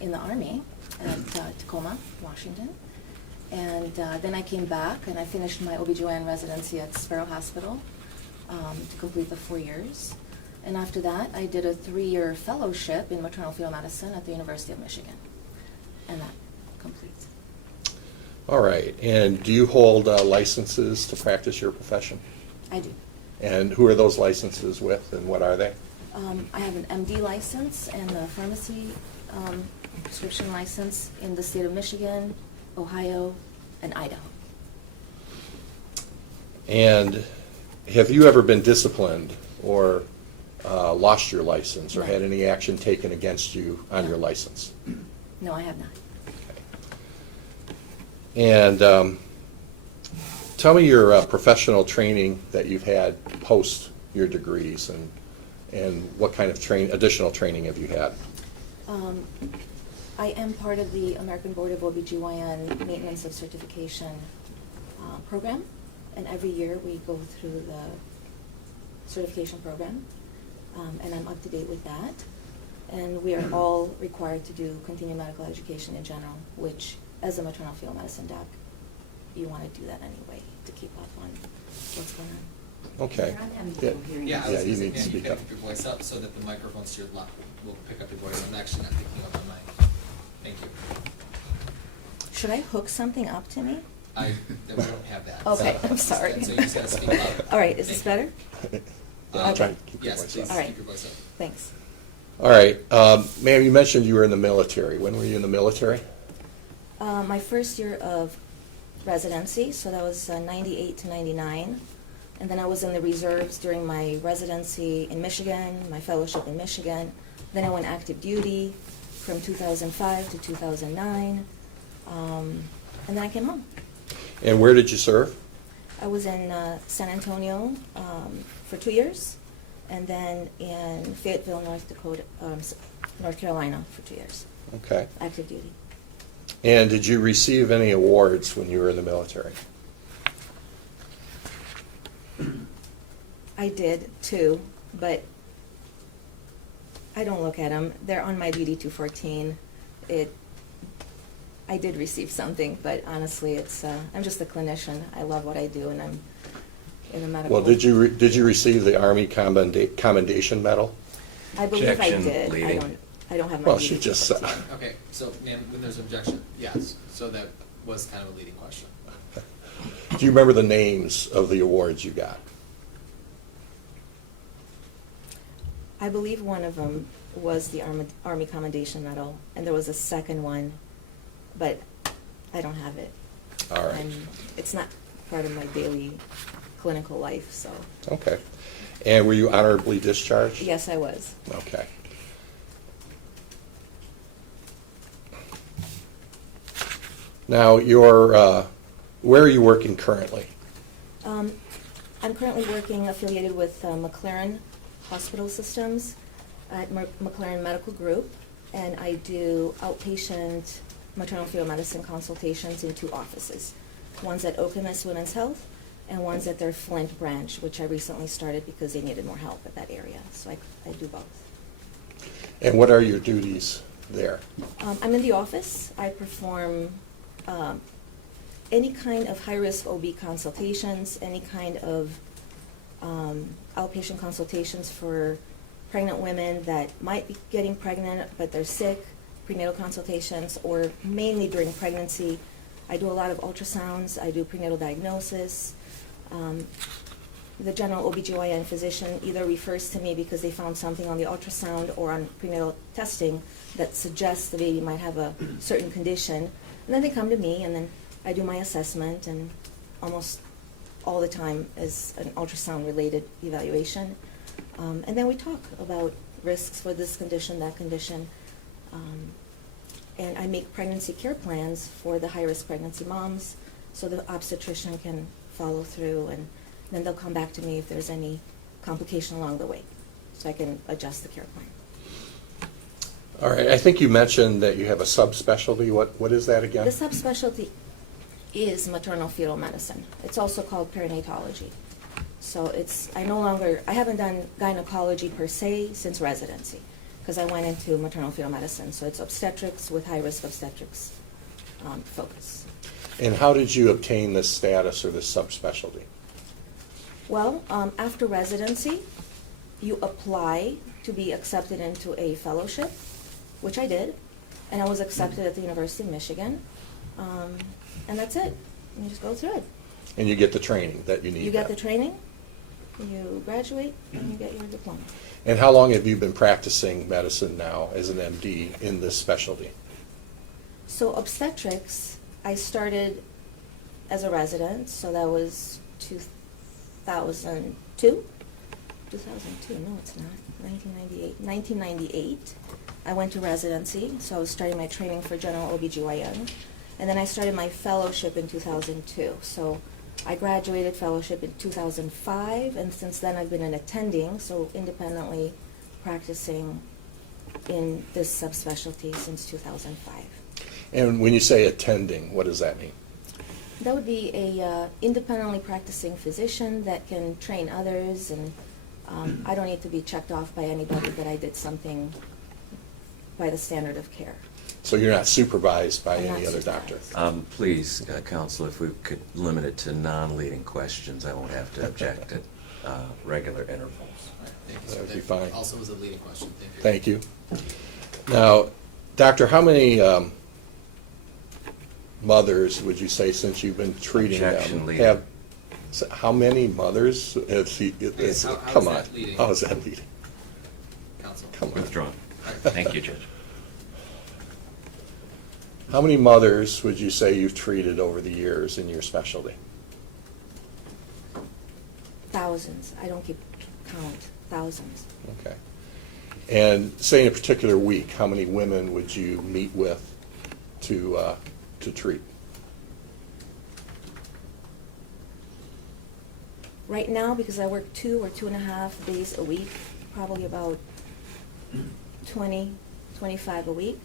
in the Army at Tacoma, Washington. And then I came back and I finished my OBGYN residency at Sparrow Hospital to complete the 4 years. And after that, I did a 3-year fellowship in maternal fetal medicine at the University of Michigan. And that completes. All right. And do you hold licenses to practice your profession? I do. And who are those licenses with, and what are they? I have an MD license and a pharmacy prescription license in the state of Michigan, Ohio, and Idaho. And have you ever been disciplined or lost your license or No. had any action taken against you on No. your license? No, I have not. And tell me your professional training that you've had post your degrees, and what kind of additional training have you had? I am part of the American Board of OBGYN Maintenance of Certification program, and every year we go through the certification program, and I'm up to date with that. And we are all required to do continuing medical education in general, which, as a maternal fetal medicine doc, you want to do that anyway to keep up on what's going on. Okay. Yeah, Yeah, I yeah, was you gonna need to say, speak pick up. up your voice up so that the microphones to your left will pick up your voice. I'm actually not picking up on mine. Thank you. Should I hook something up to me? That we don't have that. Okay, So- I'm sorry. So you just gotta speak louder. All right, is this better? Yeah, try Okay. to keep your Yes, voice please up. All right. keep your voice up. Thanks. All right, ma'am, you mentioned you were in the military. When were you in the military? My first year of residency, so that was 98 to 99. And then I was in the reserves during my residency in Michigan, my fellowship in Michigan. Then I went active duty from 2005 to 2009. And then I came home. And where did you serve? I was in San Antonio for 2 years, and then in Fayetteville, North Carolina for 2 years, Okay. active duty. And did you receive any awards when you were in the military? I did too, but I don't look at them. They're on my duty 214. I did receive something, but honestly, I'm just a clinician. I love what I do, and I'm in the medical. Well, did you receive the Army Commendation Medal? I believe I Objection, did. leading. I don't have my Well, duty she just said. 214. Okay, so ma'am, when there's objection, yes. So that was kind of a leading question. Do you remember the names of the awards you got? I believe one of them was the Army Commendation Medal, and there was a second one, but I don't have it. All right. And it's not part of my daily clinical life, so. Okay. And were you honorably discharged? Yes, I was. Okay. Now, where are you working currently? I'm currently working affiliated with McLaren Hospital Systems at McLaren Medical Group, and I do outpatient maternal fetal medicine consultations in 2 offices. One's at Oakland Women's Health, and one's at their Flint branch, which I recently started because they needed more help at that area. So I do both. And what are your duties there? I'm in the office. I perform any kind of high-risk OB consultations, any kind of outpatient consultations for pregnant women that might be getting pregnant but they're sick, prenatal consultations, or mainly during pregnancy. I do a lot of ultrasounds. I do prenatal diagnosis. The general OBGYN physician either refers to me because they found something on the ultrasound or on prenatal testing that suggests the baby might have a certain condition. And then they come to me, and then I do my assessment, and almost all the time is an ultrasound-related evaluation. And then we talk about risks for this condition, that condition. And I make pregnancy care plans for the high-risk pregnancy moms so the obstetrician can follow through, and then they'll come back to me if there's any complication along the way, so I can adjust the care plan. All right, I think you mentioned that you have a subspecialty. What is that again? The subspecialty is maternal fetal medicine. It's also called perinatology. So I haven't done gynecology per se since residency, because I went into maternal fetal medicine. So it's obstetrics with high-risk obstetrics focus. And how did you obtain this status or this subspecialty? Well, after residency, you apply to be accepted into a fellowship, which I did, and I was accepted at the University of Michigan, and that's it. You just go through it. And you get the training that you need. You get the training, you graduate, and you get your diploma. And how long have you been practicing medicine now as an MD in this specialty? So obstetrics, I started as a resident, so that was 2002? 2002, no it's not, 1998. I went to residency, so I was starting my training for general OBGYN. And then I started my fellowship in 2002. So I graduated fellowship in 2005, and since then I've been an attending, so independently practicing in this subspecialty since 2005. And when you say attending, what does that mean? That would be a independently practicing physician that can train others, and I don't need to be checked off by anybody that I did something by the standard of care. So you're not supervised by I'm not any other supervised. doctor? Please, counsel, if we could limit it to non-leading questions, I won't have to object it. regular intervals. All right, thank you, That sir. would be fine. Also was a leading question, thank you. Thank you. Now, doctor, how many mothers would you say, since you've been treating Objection them, leading. have? How many mothers? How Come is on. that leading? How is that leading? Counsel. Come on. Withdrawn. All right. Thank you, Judge. How many mothers would you say you've treated over the years in your specialty? Thousands. I don't keep count. Thousands. Okay. And say in a particular week, how many women would you meet with to treat? Right now, because I work 2 or 2.5 days a week, probably about 20, 25 a week.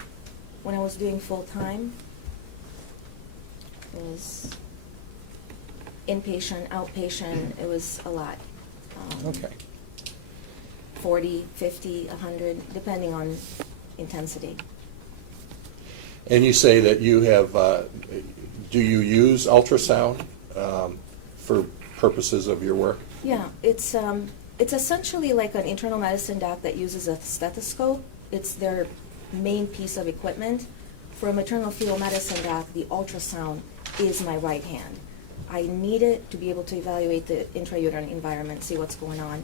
When I was doing full-time, it was inpatient, outpatient, it was a lot. Okay. 40, 50, 100, depending on intensity. And you say that you have, do you use ultrasound for purposes of your work? Yeah, it's essentially like an internal medicine doc that uses a stethoscope. It's their main piece of equipment. For a maternal fetal medicine doc, the ultrasound is my right hand. I need it to be able to evaluate the intrauterine environment, see what's going on,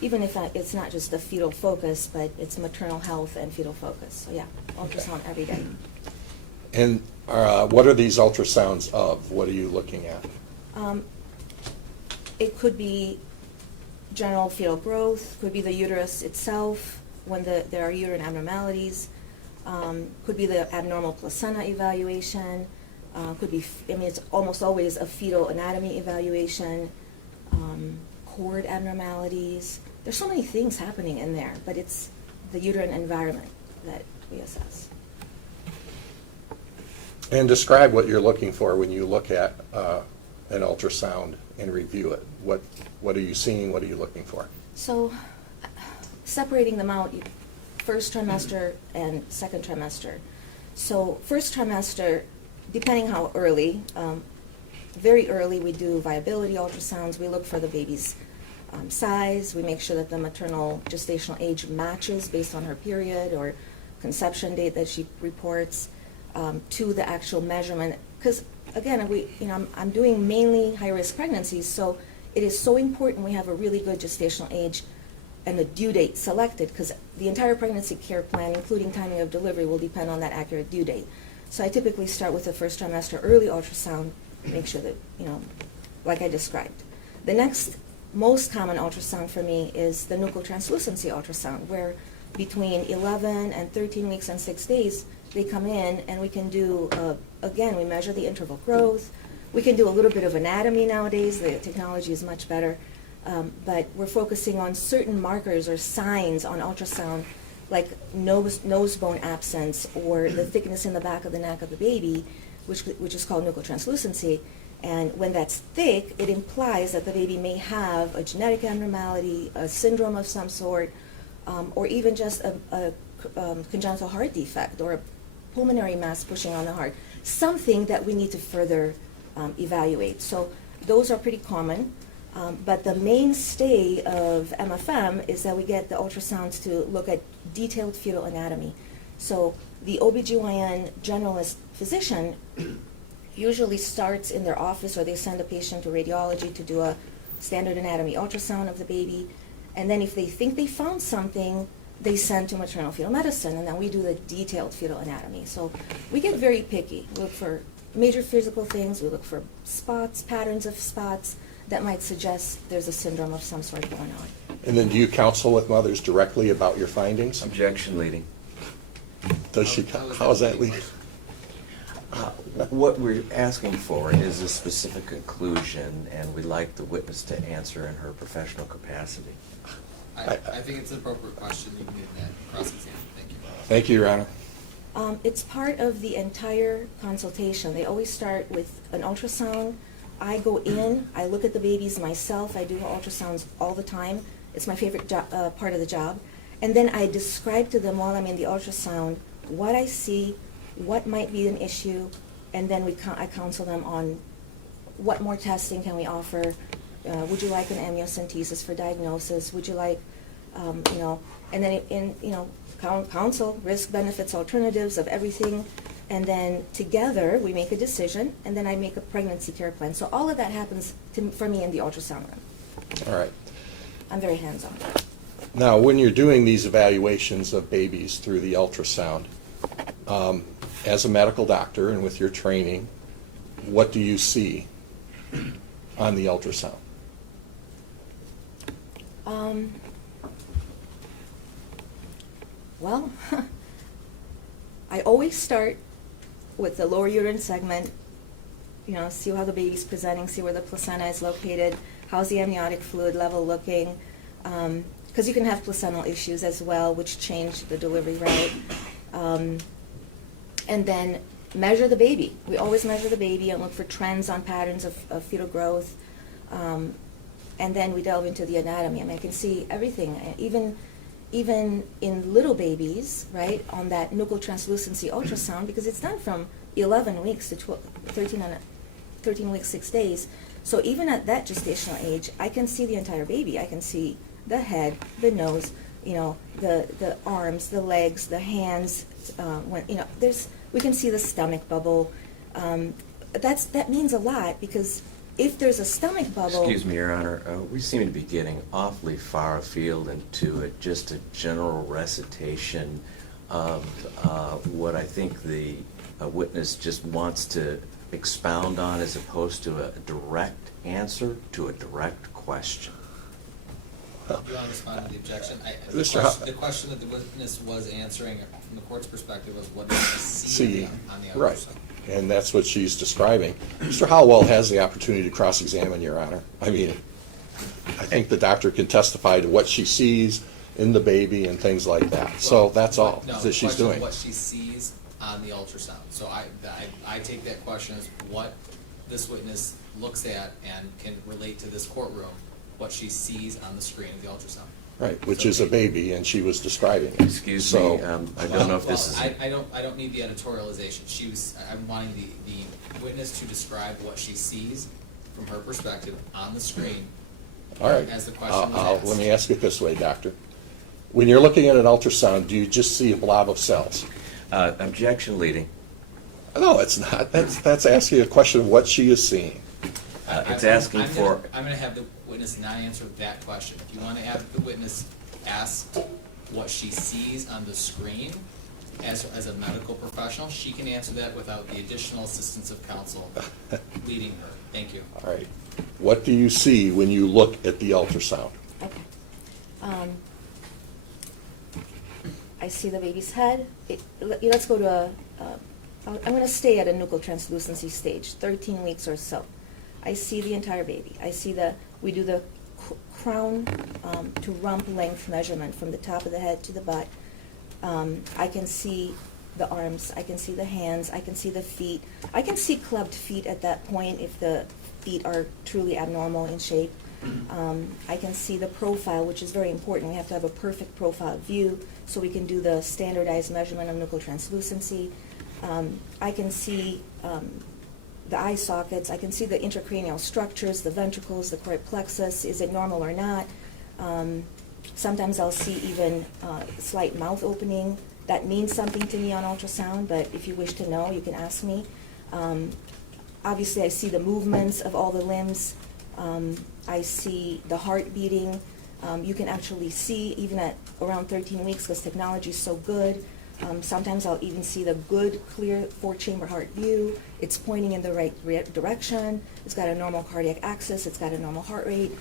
even if it's not just the fetal focus, but it's maternal health and fetal focus. So yeah, ultrasound every day. And what are these ultrasounds of? What are you looking at? It could be general fetal growth, could be the uterus itself when there are uterine abnormalities, could be the abnormal placenta evaluation, could be, it's almost always a fetal anatomy evaluation, cord abnormalities. There's so many things happening in there, but it's the uterine environment that we assess. And describe what you're looking for when you look at an ultrasound and review it. What are you seeing? What are you looking for? So, separating them out, first trimester and second trimester. So, first trimester, depending how early, very early we do viability ultrasounds. We look for the baby's size. We make sure that the maternal gestational age matches based on her period or conception date that she reports to the actual measurement. Because again, I'm doing mainly high-risk pregnancies, so it is so important we have a really good gestational age and a due date selected, because the entire pregnancy care plan, including timing of delivery, will depend on that accurate due date. So I typically start with the first trimester early ultrasound, make sure that, like I described. The next most common ultrasound for me is the Nuchal translucency ultrasound, where between 11 and 13 weeks and 6 days, they come in and we can do, again, we measure the interval growth. We can do a little bit of anatomy nowadays. The technology is much better. But we're focusing on certain markers or signs on ultrasound, like nose bone absence or the thickness in the back of the neck of the baby, which is called nuchal translucency. And when that's thick, it implies that the baby may have a genetic abnormality, a syndrome of some sort, or even just a congenital heart defect or a pulmonary mass pushing on the heart, something that we need to further evaluate. So those are pretty common. But the mainstay of MFM is that we get the ultrasounds to look at detailed fetal anatomy. So the OBGYN generalist physician usually starts in their office, or they send a patient to radiology to do a standard anatomy ultrasound of the baby. And then if they think they found something, they send to maternal fetal medicine, and then we do the detailed fetal anatomy. So we get very picky. We look for major physical things. We look for spots, patterns of spots that might suggest there's a syndrome of some sort going on. And then do you counsel with mothers directly about your findings? Objection leading. Does she? How is that leading? What we're asking for is a specific conclusion, and we'd like the witness to answer in her professional capacity. I think it's an appropriate question. You can get that cross-examined. Thank you. Thank you, Your Honor. It's part of the entire consultation. They always start with an ultrasound. I go in, I look at the babies myself. I do ultrasounds all the time. It's my favorite part of the job. And then I describe to them while I'm in the ultrasound what I see, what might be an issue, and then I counsel them on what more testing can we offer, would you like an amniocentesis for diagnosis? Would you like, and then counsel, risk, benefits, alternatives of everything. And then together, we make a decision, and then I make a pregnancy care plan. So all of that happens for me in the ultrasound room. All right. I'm very hands-on. Now, when you're doing these evaluations of babies through the ultrasound, as a medical doctor and with your training, what do you see on the ultrasound? Well, I always start with the lower uterine segment, see how the baby's presenting, see where the placenta is located, how's the amniotic fluid level looking, because you can have placental issues as well, which change the delivery route. And then measure the baby. We always measure the baby and look for trends on patterns of fetal growth. And then we delve into the anatomy. I mean, I can see everything, even in little babies, right, on that nuchal translucency ultrasound, because it's done from 11 weeks to 13 weeks, 6 days. So even at that gestational age, I can see the entire baby. I can see the head, the nose, the arms, the legs, the hands. We can see the stomach bubble. That means a lot, because if there's a stomach bubble. Excuse me, Your Honor, we seem to be getting awfully far afield into just a general recitation of what I think the witness just wants to expound on, as opposed to a direct answer to a direct question. Do you want to respond to the objection? The question that the witness was answering from the court's perspective was what does she see on the ultrasound? Right, and that's what she's describing. Mr. Howell has the opportunity to cross-examine, Your Honor. I mean, I think the doctor can testify to what she sees in the baby and things like that. So that's all that she's doing. What she sees on the ultrasound. So I take that question as what this witness looks at and can relate to this courtroom, what she sees on the screen of the ultrasound. Right, which is a baby, and she was describing it. Excuse me, I don't know if this is. I don't need the editorialization. I'm wanting the witness to describe what she sees from her perspective on the screen. All right. As the question was asked. Let me ask it this way, doctor. When you're looking at an ultrasound, do you just see a blob of cells? Objection leading. No, it's not. That's asking a question of what she is seeing. It's asking for. I'm going to have the witness not answer that question. If you want to have the witness ask what she sees on the screen as a medical professional, she can answer that without the additional assistance of counsel leading her. Thank you. All right. What do you see when you look at the ultrasound? Okay. I see the baby's head. Let's go to I'm going to stay at a nuchal translucency stage, 13 weeks or so. I see the entire baby. We do the crown to rump length measurement from the top of the head to the butt. I can see the arms, I can see the hands, I can see the feet. I can see clubbed feet at that point if the feet are truly abnormal in shape. I can see the profile, which is very important. We have to have a perfect profile view so we can do the standardized measurement of nuchal translucency. I can see the eye sockets. I can see the intracranial structures, the ventricles, the choroid plexus. Is it normal or not? Sometimes I'll see even slight mouth opening. That means something to me on ultrasound, but if you wish to know, you can ask me. Obviously, I see the movements of all the limbs. I see the heart beating. You can actually see, even at around 13 weeks, because technology is so good. Sometimes I'll even see the good, clear 4-chamber heart view. It's pointing in the right direction. It's got a normal cardiac axis. It's got a normal heart rate.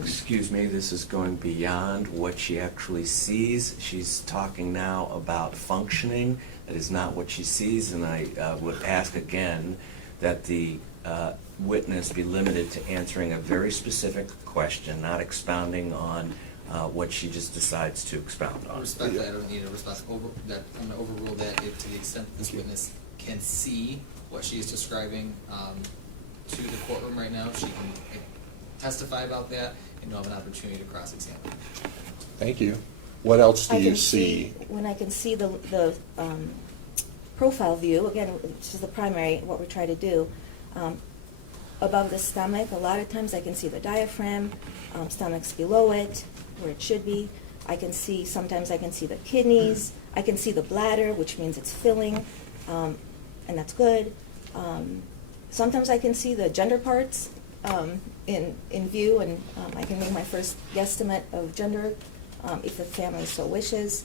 Excuse me, this is going beyond what she actually sees. She's talking now about functioning. That is not what she sees, and I would ask again that the witness be limited to answering a very specific question, not expounding on what she just decides to expound on. Respectfully, I don't need a response. I'm going to overrule that to the extent this witness can see what she is describing to the courtroom right now. She can testify about that, and you'll have an opportunity to cross-examine. Thank you. What else do you see? When I can see the profile view, again, which is the primary, what we try to do, above the stomach. A lot of times I can see the diaphragm, stomach's below it, where it should be. Sometimes I can see the kidneys. I can see the bladder, which means it's filling, and that's good. Sometimes I can see the gender parts in view, and I can make my first guesstimate of gender if the family so wishes.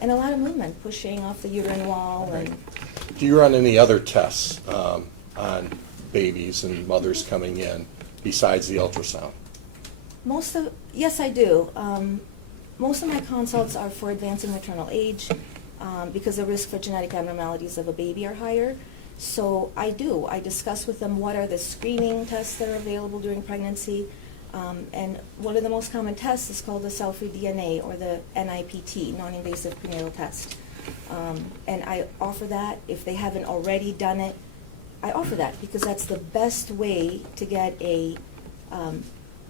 And a lot of movement, pushing off the uterine wall. Right. And Do you run any other tests on babies and mothers coming in besides the ultrasound? Yes, I do. Most of my consults are for advancing maternal age because the risk for genetic abnormalities of a baby are higher. So I do. I discuss with them what are the screening tests that are available during pregnancy. And one of the most common tests is called the cell-free DNA, or the NIPT, non-invasive prenatal test. And I offer that. If they haven't already done it, I offer that because that's the best way to get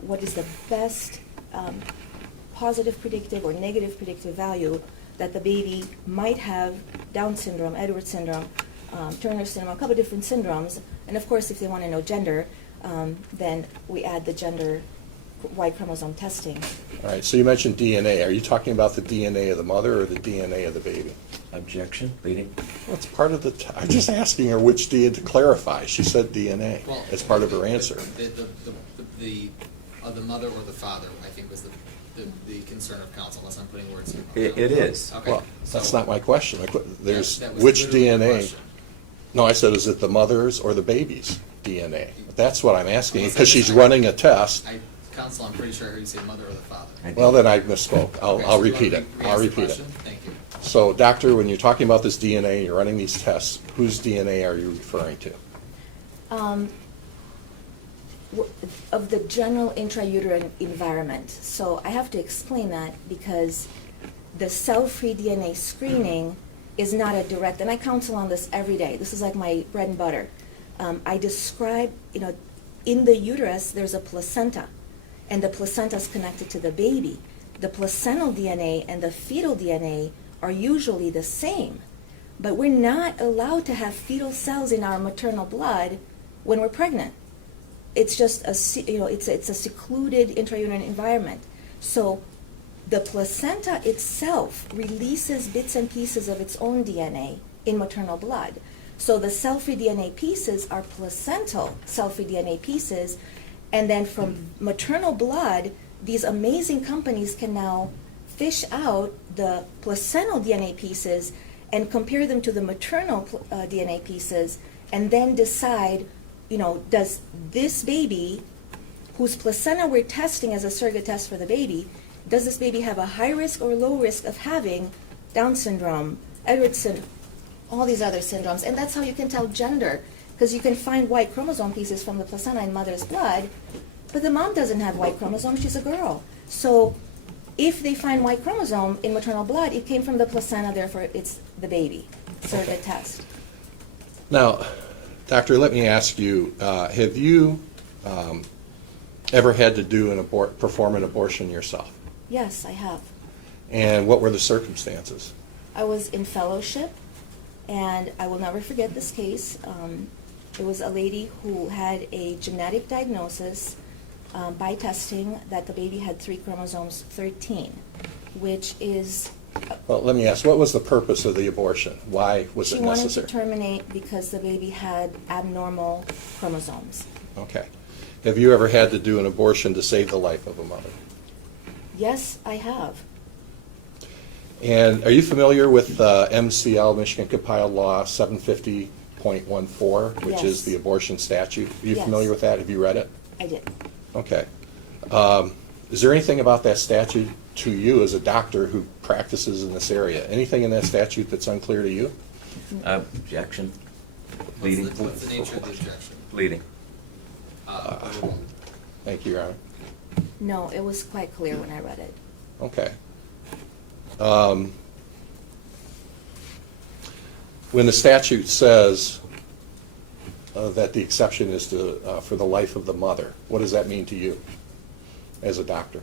what is the best positive predictive or negative predictive value that the baby might have Down syndrome, Edwards syndrome, Turner syndrome, a couple different syndromes. And of course, if they want to know gender, then we add the gender Y chromosome testing. All right, so you mentioned DNA. Are you talking about the DNA of the mother or the DNA of the baby? Objection, leading. Well, it's part of the, I'm just asking her which DNA to clarify. She said DNA as part of her answer. The mother or the father, I think, was the concern of counsel, unless I'm putting words in. It is. Okay. Well, that's not my question. There's that was which literally the DNA. question. No, I said, is it the mother's or the baby's DNA? That's what I'm asking, Unless because I- she's running a test. Counsel, I'm pretty sure I heard you say mother or the father. Well, then I misspoke. Okay, I'll so you repeat wanna it. re-ask I'll the repeat it. question? Thank you. So, doctor, when you're talking about this DNA, you're running these tests, whose DNA are you referring to? Of the general intrauterine environment. So I have to explain that because the cell-free DNA screening is not a direct, and I counsel on this every day. This is like my bread and butter. I describe, in the uterus, there's a placenta, and the placenta is connected to the baby. The placental DNA and the fetal DNA are usually the same, but we're not allowed to have fetal cells in our maternal blood when we're pregnant. It's just it's a secluded intrauterine environment. So the placenta itself releases bits and pieces of its own DNA in maternal blood. So the cell-free DNA pieces are placental cell-free DNA pieces, and then from maternal blood, these amazing companies can now fish out the placental DNA pieces and compare them to the maternal DNA pieces, and then decide, does this baby, whose placenta we're testing as a surrogate test for the baby, does this baby have a high risk or low risk of having Down syndrome, Edwards syndrome, all these other syndromes? And that's how you can tell gender, because you can find Y chromosome pieces from the placenta in mother's blood, but the mom doesn't have Y chromosome, she's a girl. So if they find Y chromosome in maternal blood, it came from the placenta, therefore it's the baby. Surrogate test. Now, doctor, let me ask you, have you ever had to perform an abortion yourself? Yes, I have. And what were the circumstances? I was in fellowship, and I will never forget this case. It was a lady who had a genetic diagnosis by testing that the baby had 3 chromosomes 13, which is... Well, let me ask, what was the purpose of the abortion? Why was it necessary? She wanted to terminate because the baby had abnormal chromosomes. Okay. Have you ever had to do an abortion to save the life of a mother? Yes, I have. And are you familiar with MCL, Michigan Compiled Law 750.14, which Yes. is the abortion statute? Are you Yes. familiar with that? Have you read it? I did. Okay. Is there anything about that statute to you as a doctor who practices in this area? Anything in that statute that's unclear to you? Objection, leading. What's the nature of the objection? Leading. Thank you, Your Honor. No, it was quite clear when I read it. Okay. When the statute says that the exception is for the life of the mother, what does that mean to you as a doctor?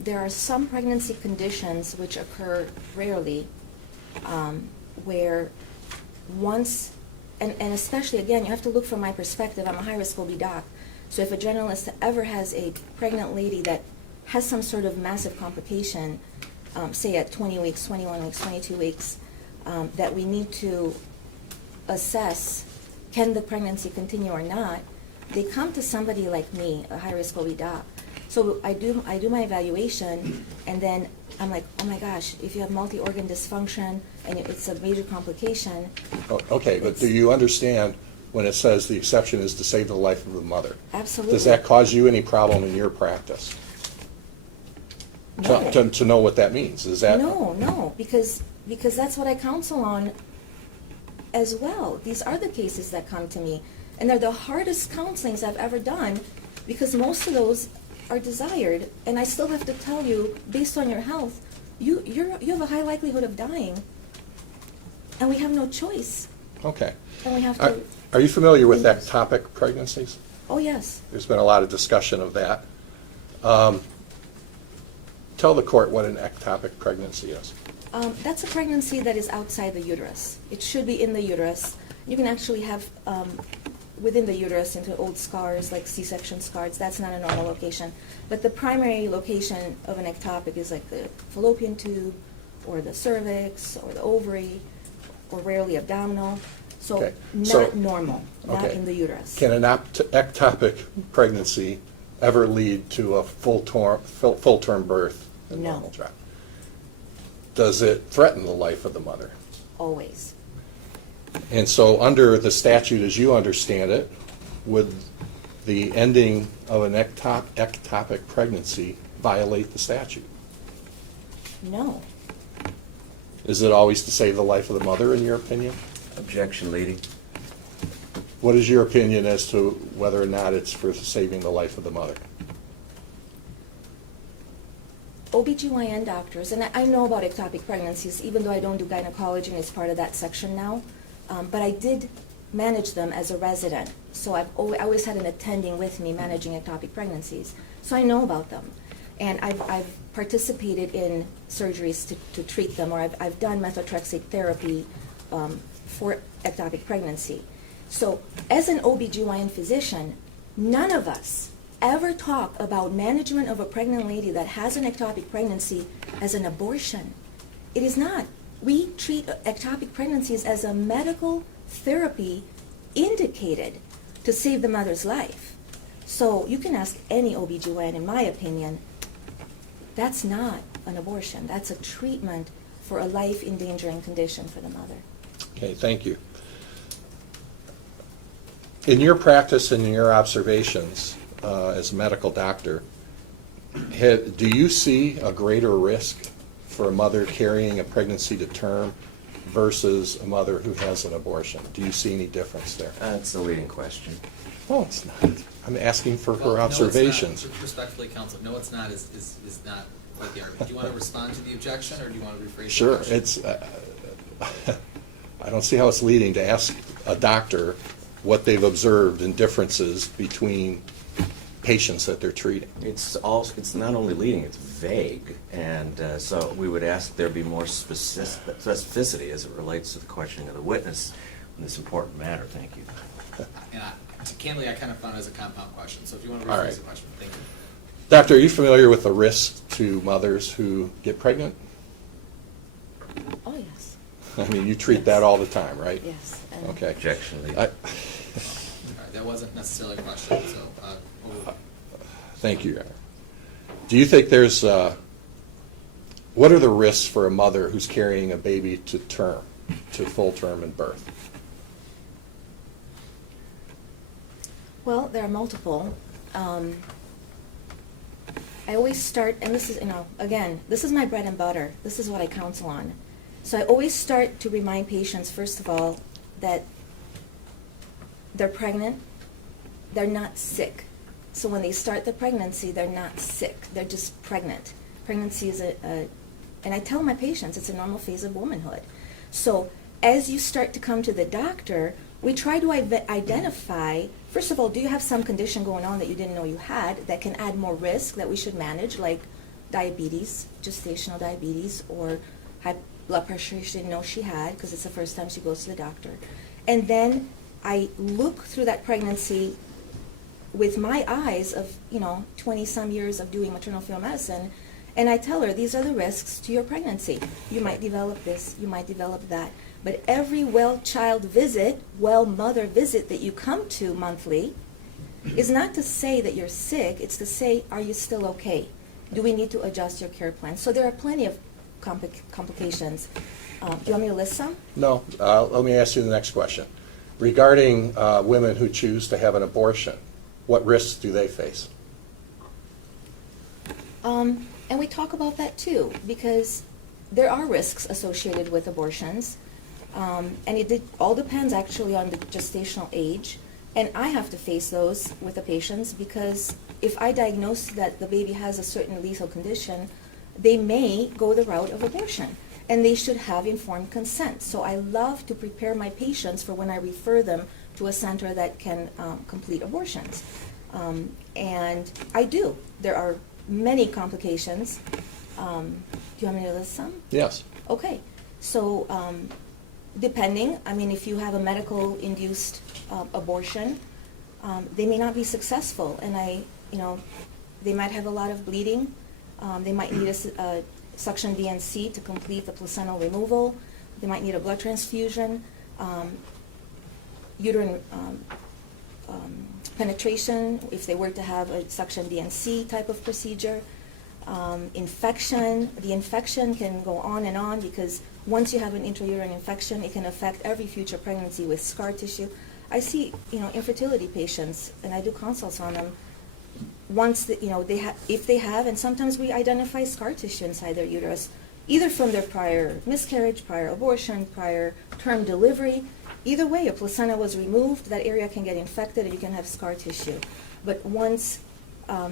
There are some pregnancy conditions which occur rarely, where once and especially, again, you have to look from my perspective. I'm a high-risk OB doc. So if a generalist ever has a pregnant lady that has some sort of massive complication, say at 20 weeks, 21 weeks, 22 weeks, that we need to assess, can the pregnancy continue or not, they come to somebody like me, a high-risk OB doc. So I do my evaluation, and then I'm like, oh my gosh, if you have multi-organ dysfunction and it's a major complication. Okay, but do you understand when it says the exception is to save the life of the mother? Absolutely. Does that cause you any problem in your practice? No. To know what that means? Is that? No, because that's what I counsel on as well. These are the cases that come to me, and they're the hardest counselings I've ever done, because most of those are desired, and I still have to tell you, based on your health, you have a high likelihood of dying, and we have no choice. Okay. And we have to. Are you familiar with ectopic pregnancies? Oh yes. There's been a lot of discussion of that. Tell the court what an ectopic pregnancy is. That's a pregnancy that is outside the uterus. It should be in the uterus. You can actually have within the uterus into old scars, like C-section scars. That's not a normal location. But the primary location of an ectopic is like the fallopian tube, or the cervix, or the ovary, or rarely abdominal. So Okay. not normal, not Okay. in the uterus. Can an ectopic pregnancy ever lead to a full-term birth in No. normal child? Does it threaten the life of the mother? Always. And so under the statute as you understand it, would the ending of an ectopic pregnancy violate the statute? No. Is it always to save the life of the mother, in your opinion? Objection, lady. What is your opinion as to whether or not it's for saving the life of the mother? OBGYN doctors, and I know about ectopic pregnancies, even though I don't do gynecology and it's part of that section now, but I did manage them as a resident. So I always had an attending with me managing ectopic pregnancies. So I know about them. And I've participated in surgeries to treat them, or I've done methotrexate therapy for ectopic pregnancy. So as an OBGYN physician, none of us ever talk about management of a pregnant lady that has an ectopic pregnancy as an abortion. It is not. We treat ectopic pregnancies as a medical therapy indicated to save the mother's life. So you can ask any OBGYN, in my opinion, that's not an abortion. That's a treatment for a life-endangering condition for the mother. Okay, thank you. In your practice and in your observations as a medical doctor, do you see a greater risk for a mother carrying a pregnancy to term versus a mother who has an abortion? Do you see any difference there? That's a leading question. No, it's not. I'm asking for Well, her observations. No, it's not. Respectfully, counsel, no, it's not is not what the argument. Do you want to respond to the objection, or do you want to rephrase the Sure, question? it's, I don't see how it's leading to ask a doctor what they've observed in differences between patients that they're treating. It's not only leading, it's vague, and so we would ask there be more specificity as it relates to the questioning of the witness on this important matter. Thank you. And candidly, I kind of found it as a compound question, so if you want to All rephrase right. the question, thank you. Doctor, are you familiar with the risk to mothers who get pregnant? Oh, yes. I mean, you treat that all the time, right? Yes. And Okay. Objection, lady. All right, that wasn't necessarily a question, so Thank you, Your Honor. Do you think there's, what are the risks for a mother who's carrying a baby to term, to full term and birth? Well, there are multiple. I always start, and this is, again, this is my bread and butter. This is what I counsel on. So I always start to remind patients, first of all, that they're pregnant, they're not sick. So when they start the pregnancy, they're not sick. They're just pregnant. Pregnancy is and I tell my patients, it's a normal phase of womanhood. So as you start to come to the doctor, we try to identify, first of all, do you have some condition going on that you didn't know you had that can add more risk that we should manage, like diabetes, gestational diabetes, or high blood pressure she didn't know she had because it's the first time she goes to the doctor. And then I look through that pregnancy with my eyes of, 20-some years of doing maternal fetal medicine, and I tell her, these are the risks to your pregnancy. You might develop this, you might develop that. But every well-child visit, well-mother visit that you come to monthly is not to say that you're sick, it's to say, are you still okay? Do we need to adjust your care plan? So there are plenty of complications. Do you want me to list some? No, let me ask you the next question. Regarding women who choose to have an abortion, what risks do they face? And we talk about that too, because there are risks associated with abortions. And it all depends actually on the gestational age. And I have to face those with the patients because if I diagnose that the baby has a certain lethal condition, they may go the route of abortion. And they should have informed consent. So I love to prepare my patients for when I refer them to a center that can complete abortions. And I do. There are many complications. Do you want me to list some? Yes. Okay. So depending, if you have a medical induced abortion, they may not be successful. And they might have a lot of bleeding. They might need a suction DNC to complete the placental removal. They might need a blood transfusion, uterine penetration if they were to have a suction DNC type of procedure. Infection, the infection can go on and on because once you have an intrauterine infection, it can affect every future pregnancy with scar tissue. I see, infertility patients, and I do consults on them. Once if they have, and sometimes we identify scar tissue inside their uterus, either from their prior miscarriage, prior abortion, prior term delivery. Either way, a placenta was removed, that area can get infected, and you can have scar tissue. But once, the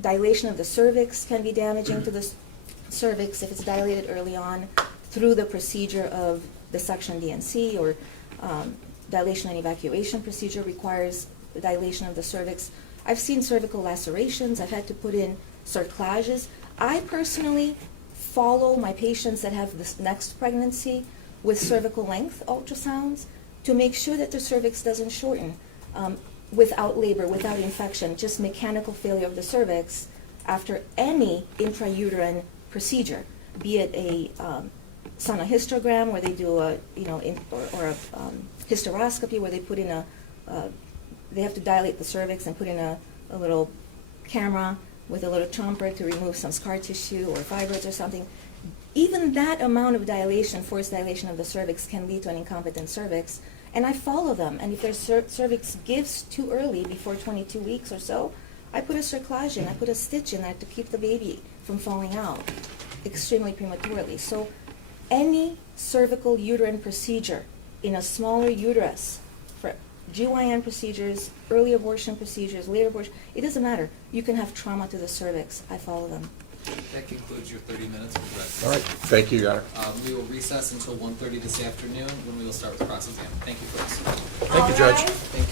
dilation of the cervix can be damaging to the cervix if it's dilated early on through the procedure of the suction DNC or dilation and evacuation procedure requires the dilation of the cervix. I've seen cervical lacerations. I've had to put in cerclages. I personally follow my patients that have this next pregnancy with cervical length ultrasounds to make sure that the cervix doesn't shorten without labor, without infection, just mechanical failure of the cervix after any intrauterine procedure, be it a sonohystogram where they do a hysteroscopy where they put in they have to dilate the cervix and put in a little camera with a little chomper to remove some scar tissue or fibroids or something. Even that amount of dilation, forced dilation of the cervix, can lead to an incompetent cervix. And I follow them. And if their cervix gives too early, before 22 weeks or so, I put a cerclage in. I put a stitch in there to keep the baby from falling out extremely prematurely. So any cervical uterine procedure in a smaller uterus, for GYN procedures, early abortion procedures, late abortion, it doesn't matter. You can have trauma to the cervix. I follow them. That concludes your 30 minutes with Rex. All right. Thank you, Your Honor. We will recess until 1:30 this afternoon when we will start with cross-exam. Thank you, folks. Thank you, Judge. Thank you.